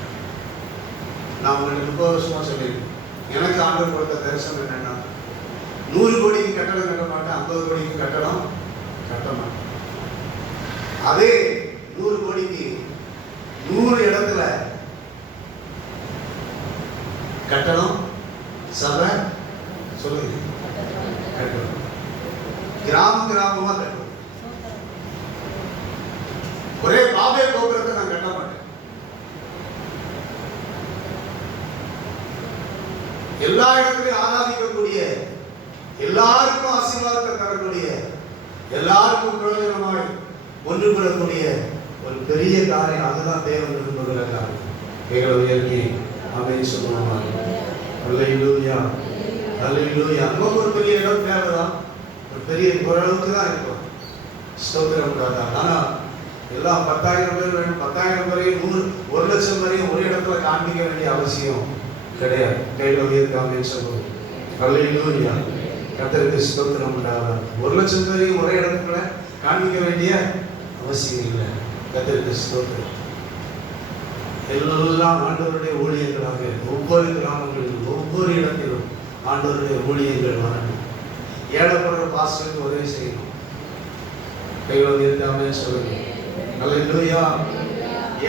நான் உங்களுக்கு 30 வருஷமா சொல்லியிருக்கேன். எனக்கு ஆண்டவர் கொடுத்த தரிசனம் என்னன்னா, 100 கோடிக்கு கட்டடம் கட்ட மாட்டேன், 50 கோடிக்கு கட்டடம் கட்ட மாட்டேன். அதே 100 கோடிக்கு 100 இடத்துல கட்டடம், சபை, சொல்லுங்க, கட்டடம், கிராமமா கட்டணும். ஒரே பாபேல் கோபுரத்தை நான் கட்ட மாட்டேன். எல்லா இடத்திலையும் ஆராதிக்கக்கூடிய, எல்லாருக்கும் ஆசீர்வாதத்தை தரக்கூடிய, எல்லாருக்கும் பிரயோஜனமாய் ஒன்றுபடக்கூடிய ஒரு பெரிய காரியம். அதுதான் தேவன் விரும்புகிற காரியம். கைகளை உயர்த்தி ஆமென் சொல்லுவோம். ஹல்லேலூயா, ஹல்லேலூயா. நமக்கு ஒரு பெரிய இடம் தேவைதான், ஒரு பெரிய ஓரளவுக்கு தான் இருக்கும். ஸ்தோத்திரம் உண்டாதான். ஆனால் எல்லாம் 10,000 பேர் வேணும், 10,000 பேரையும் 1 லட்சம் வரையும் ஒரு இடத்துல காண்பிக்க வேண்டிய அவசியம் கிடையாது. கைகளை உயர்த்தி ஆமென் சொல்லுவோம். ஹல்லேலூயா, கர்த்தருக்கு ஸ்தோத்திரம் உண்டாவதாக. 1,00,000 பேரையும் ஒரே இடத்துக்குள்ள காண்பிக்க வேண்டிய அவசியம் இல்லை. கர்த்தருக்கு ஸ்தோத்திரம். எல்லாம் ஆண்டவருடைய ஊழியர்களாக ஒவ்வொரு கிராமங்களிலும் ஒவ்வொரு இடத்திலும் ஆண்டவருடைய ஊழியங்கள் வரணும். ஏழைப்படுற பாஸ்டருக்கு உதவி செய்யணும். கையில் இருக்காம சொல்லுங்க. அல்லேலூயா.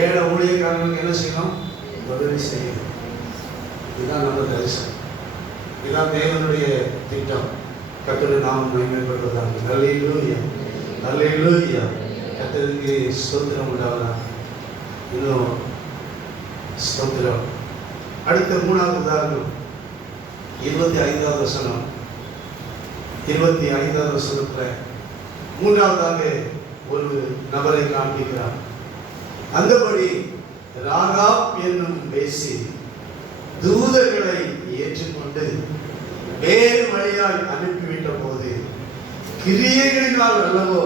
ஏழை ஊழியக்காரங்களுக்கு என்ன செய்யணும்? உதவி செய்யணும். இதுதான் நம்ம தரிசனம். இதுதான் தேவனுடைய திட்டம். கர்த்தருடைய நாமம் மகிமைப்படுவதாக. அல்லேலூயா. அல்லேலூயா. கர்த்தருக்கு ஸ்தோத்திரம் உண்டாவதாக. இன்னும் ஸ்தோத்திரம். அடுத்த 3வது உதாரணம் 25வது வசனம். 25வது வசனத்துல 3வதாக ஒரு நபரை காண்பிக்கிறார். அந்தபடி ராகாப் என்னும் வேசி தூதர்களை ஏற்றுக்கொண்டு வேறு வழியாய் அனுப்பிவிட்ட போது கிரியைகளினால் அல்லவோ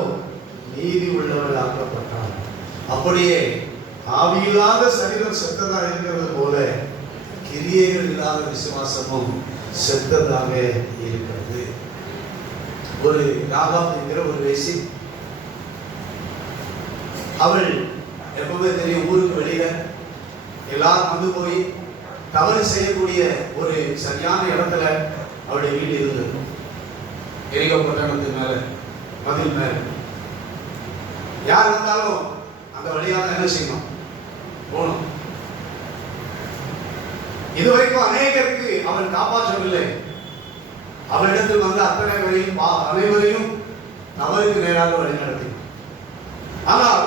நீதி உள்ளவள் ஆக்கப்பட்டார். அப்படியே ஆவியில்லாத சரீரம் செத்ததாக இருக்கிறது போல கிரியைகள் இல்லாத விசுவாசமும் செத்ததாக இருக்கிறது. ஒரு ராகாப் என்கிற ஒரு வேசி, அவள் எப்பவுமே தெரியும், ஊருக்கு வெளியில எல்லாரும் வந்து போய் தவறு செய்யக்கூடிய ஒரு சரியான இடத்துல அவருடைய வீடு இருந்தது. எரிகோ பட்டணத்து மேல, மதில் மேல யார் வந்தாலும் அந்த வழியாக என்ன செய்யணும்? போகணும். இதுவரைக்கும் அநேகருக்கு அவள் காப்பாற்றவில்லை. அவளிடத்தில் வந்து அனைவரையும் தவறுக்கு நேராக வழிநடத்தினார். ஆனால்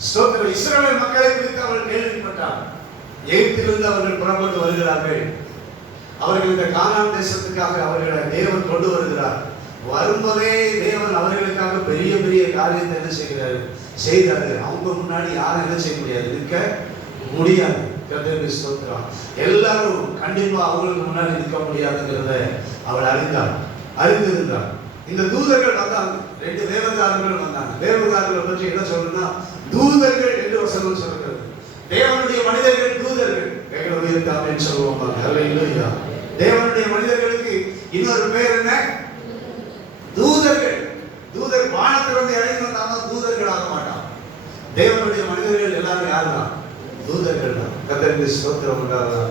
இஸ்ரவேல் மக்களை குறித்து அவள் கேள்விப்பட்டார். எகிப்திலிருந்து அவர்கள் புறப்பட்டு வருகிறார்கள். அவர்கள் இந்த கானான் தேசத்துக்காக அவர்களை தேவன் கொண்டு வருகிறார். வரும்போதே தேவன் அவர்களுக்காக பெரிய பெரிய காரியத்தை என்ன செய்கிறாரு. அவங்க முன்னாடி யாரும் என்ன செய்ய முடியாது, இருக்க முடியாது. கர்த்தருக்கு ஸ்தோத்திரம். எல்லாரும் கண்டிப்பா அவங்களுக்கு முன்னாடி நிற்க முடியாதுங்கிறத அவள் அறிந்திருந்தார். இந்த தூதர்கள் வந்தாங்க. 2 தேவதாரர்கள் வந்தாங்க. தேவதாரர்களை பற்றி என்ன சொல்லணும்னா தூதர்கள் என்று வசனம் சொல்கிறது. தேவனுடைய மனிதர்கள் தூதர்கள். கைகளை உயர்த்தாமேன்னு சொல்லுவோம். அல்லேலூயா. தேவனுடைய மனிதர்களுக்கு இன்னொரு பேர் என்ன? தூதர்கள். தூதர் வானத்திலிருந்து இறங்கி வந்தாலும் தூதர்கள் ஆக மாட்டான். தேவனுடைய மனிதர்கள் எல்லாரும் யாருதான்? தூதர்கள் தான். கர்த்தருக்கு ஸ்தோத்திரம் உண்டாவதாக.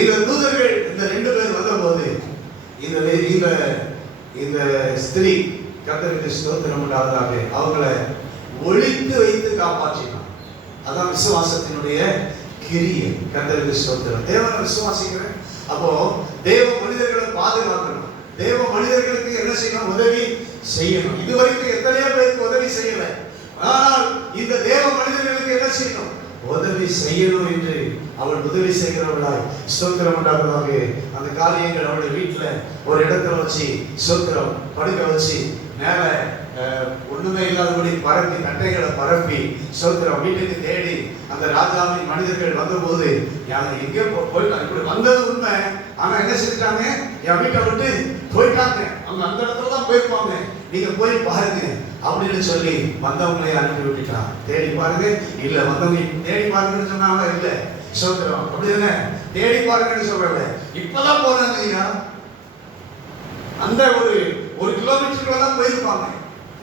இந்த தூதர்கள் இந்த 2 பேர் வந்தபோது இந்த ஸ்திரீ கர்த்தருக்கு ஸ்தோத்திரம் உண்டாவதாக அவங்களை ஒழித்து வைத்து காப்பாற்றினார். அதான் விசுவாசத்தினுடைய கிரியை. கர்த்தருக்கு ஸ்தோத்திரம். தேவனை விசுவாசிக்கிறேன். அப்போ தேவ மனிதர்களை பாதுகாக்கணும். தேவ மனிதர்களுக்கு என்ன செய்யணும்? உதவி செய்யணும். இதுவரைக்கும் எத்தனையோ பேருக்கு உதவி செய்யல. ஆனால் இந்த தேவ மனிதர்களுக்கு என்ன செய்யணும்? உதவி செய்யணும் என்று அவள் உதவி செய்கிறவளாய் ஸ்தோத்திரம் உண்டாவதாக. அந்த காரியங்கள் அவளுடைய வீட்டுல ஒரு இடத்துல வச்சு ஸ்தோத்திரம் படுக்க வச்சு மேல ஒண்ணுமே இல்லாதபடி பரப்பி கட்டைகளை பரப்பி ஸ்தோத்திரம் வீட்டுக்கு தேடி அந்த ராஜாவின் மனிதர்கள் வந்தபோது எங்கே போயிட்டாங்க. இப்படி வந்தது உண்மை. ஆனா என்ன செஞ்சுட்டாங்க? என் வீட்டை விட்டு போயிட்டாங்க. அவங்க அந்த இடத்துல தான் போயிருப்பாங்க. நீங்க போய் பாருங்க அப்படின்னு சொல்லி வந்தவங்களே அனுப்பி விட்டுட்டான். தேடி பாருங்க. இல்ல வந்தவங்க தேடி பாருங்கன்னு சொன்னாங்களா? இல்ல. ஸ்தோத்திரம். அப்படிதானே? தேடி பாருங்கன்னு சொல்றல. இப்பதான் போறாங்க ஐயா. அந்த ஒரு கிலோமீட்டருக்குள்ள தான் போயிருப்பாங்க.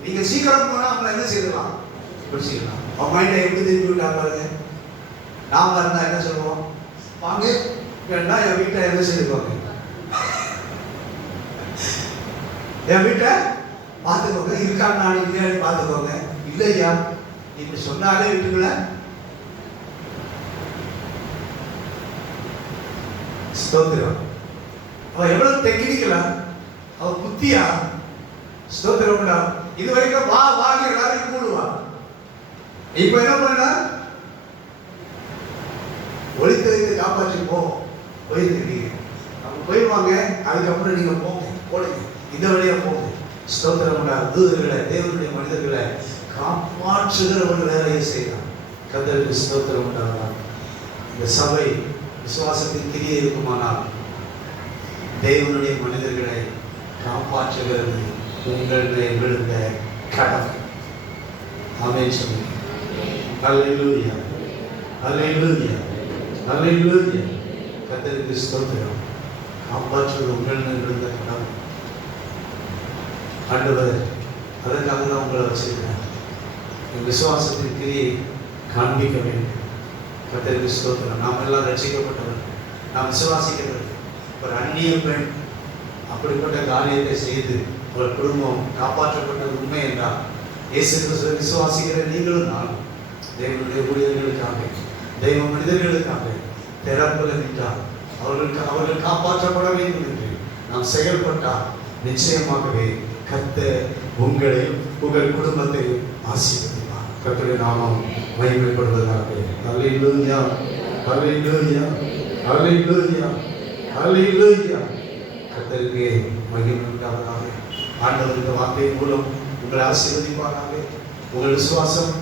நீங்க சீக்கிரம் போனா அவங்களை என்ன செய்யலாம்? பிடிச்சிக்கலாம். அவங்க மைண்டை எப்படி திருப்பி விட்டா பாருங்க. நாம இருந்தா என்ன சொல்லுவோம்? வாங்க வேணா என் வீட்டை என்ன செய்துக்கோங்க, என் வீட்டை பார்த்துக்கோங்க, இருக்கான்னு நாளைக்கு பார்த்துக்கோங்க. இல்லையா இப்படி சொன்னாலே விட்டுங்கள. ஸ்தோத்திரம். அவ எவ்வளவு டெக்னிக்கலா, அவ புத்தியா. ஸ்தோத்திரம். இது வரைக்கும் வா வாங்க எல்லாரும் கூடுவா. இப்ப என்ன பண்ணா? ஒழித்து வைத்து காப்பாற்றி போயிருக்கீங்க. அவங்க போயிடுவாங்க. அதுக்கப்புறம் நீங்க போடுங்க, இந்த வழியா போங்க. ஸ்தோத்திரம். தூதர்களை தேவனுடைய மனிதர்களை காப்பாற்றுகிற ஒரு வேலையை செய்யலாம். கர்த்தருக்கு ஸ்தோத்திரம் உண்டாகலாம். இந்த சபை விசுவாசத்தின் கிரியை இருக்குமானால் தேவனுடைய மனிதர்களை காப்பாற்றுகிறது உங்கள் மேல் விழுந்த கடமை. ஆமென் சொல்லுங்க. அல்லேலூயா, அல்லேலூயா, அல்லேலூயா. கர்த்தருக்கு ஸ்தோத்திரம். காப்பாற்றுவது உங்கள் மேல் விழுந்த கடமை. ஆண்டவர் அதற்காக தான் உங்களை வச்சிருக்கிறார். என் விசுவாசத்தின் கிரியை காண்பிக்க வேண்டும். கர்த்தருக்கு ஸ்தோத்திரம். நாம் எல்லாம் ரட்சிக்கப்பட்டவர், நாம் விசுவாசிக்கிறவர். ஒரு அந்நிய பெண் அப்படிப்பட்ட காரியத்தை செய்து ஒரு குடும்பம் காப்பாற்றப்பட்டது உண்மை என்றால், இயேசு கிறிஸ்துவை விசுவாசிக்கிற நீங்களும் நானும் தேவனுடைய ஊழியர்களுக்காக, தெய்வ மனிதர்களுக்காக திறப்புல நின்றால் அவர்கள் காப்பாற்றப்பட வேண்டும் என்று நாம் செயல்பட்டால் நிச்சயமாகவே கர்த்தர் உங்களையும் உங்கள் குடும்பத்தையும் ஆசீர்வதிப்பார். கர்த்தருடைய நாமம் மகிமைப்படுவதாக. அல்லேலூயா, அல்லேலூயா, அல்லேலூயா, அல்லேலூயா. கர்த்தருக்கு மகிமை உண்டாவதாக. ஆண்டவர் இந்த வார்த்தையின் மூலம் உங்களை ஆசீர்வதிப்பாராக. உங்கள் விசுவாசம்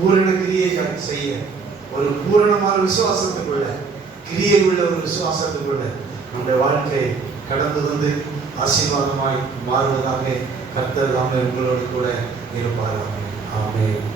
பூரண கிரியை செய்ய, ஒரு பூரணமான விசுவாசத்துக்குள்ள, கிரியை உள்ள ஒரு விசுவாசத்துக்குள்ள நம்முடைய வாழ்க்கை கடந்து வந்து ஆசீர்வாதமாய் மாறுவதாக கர்த்தர் தாமே உங்களோடு கூட இருப்பாராக. ஆமென்.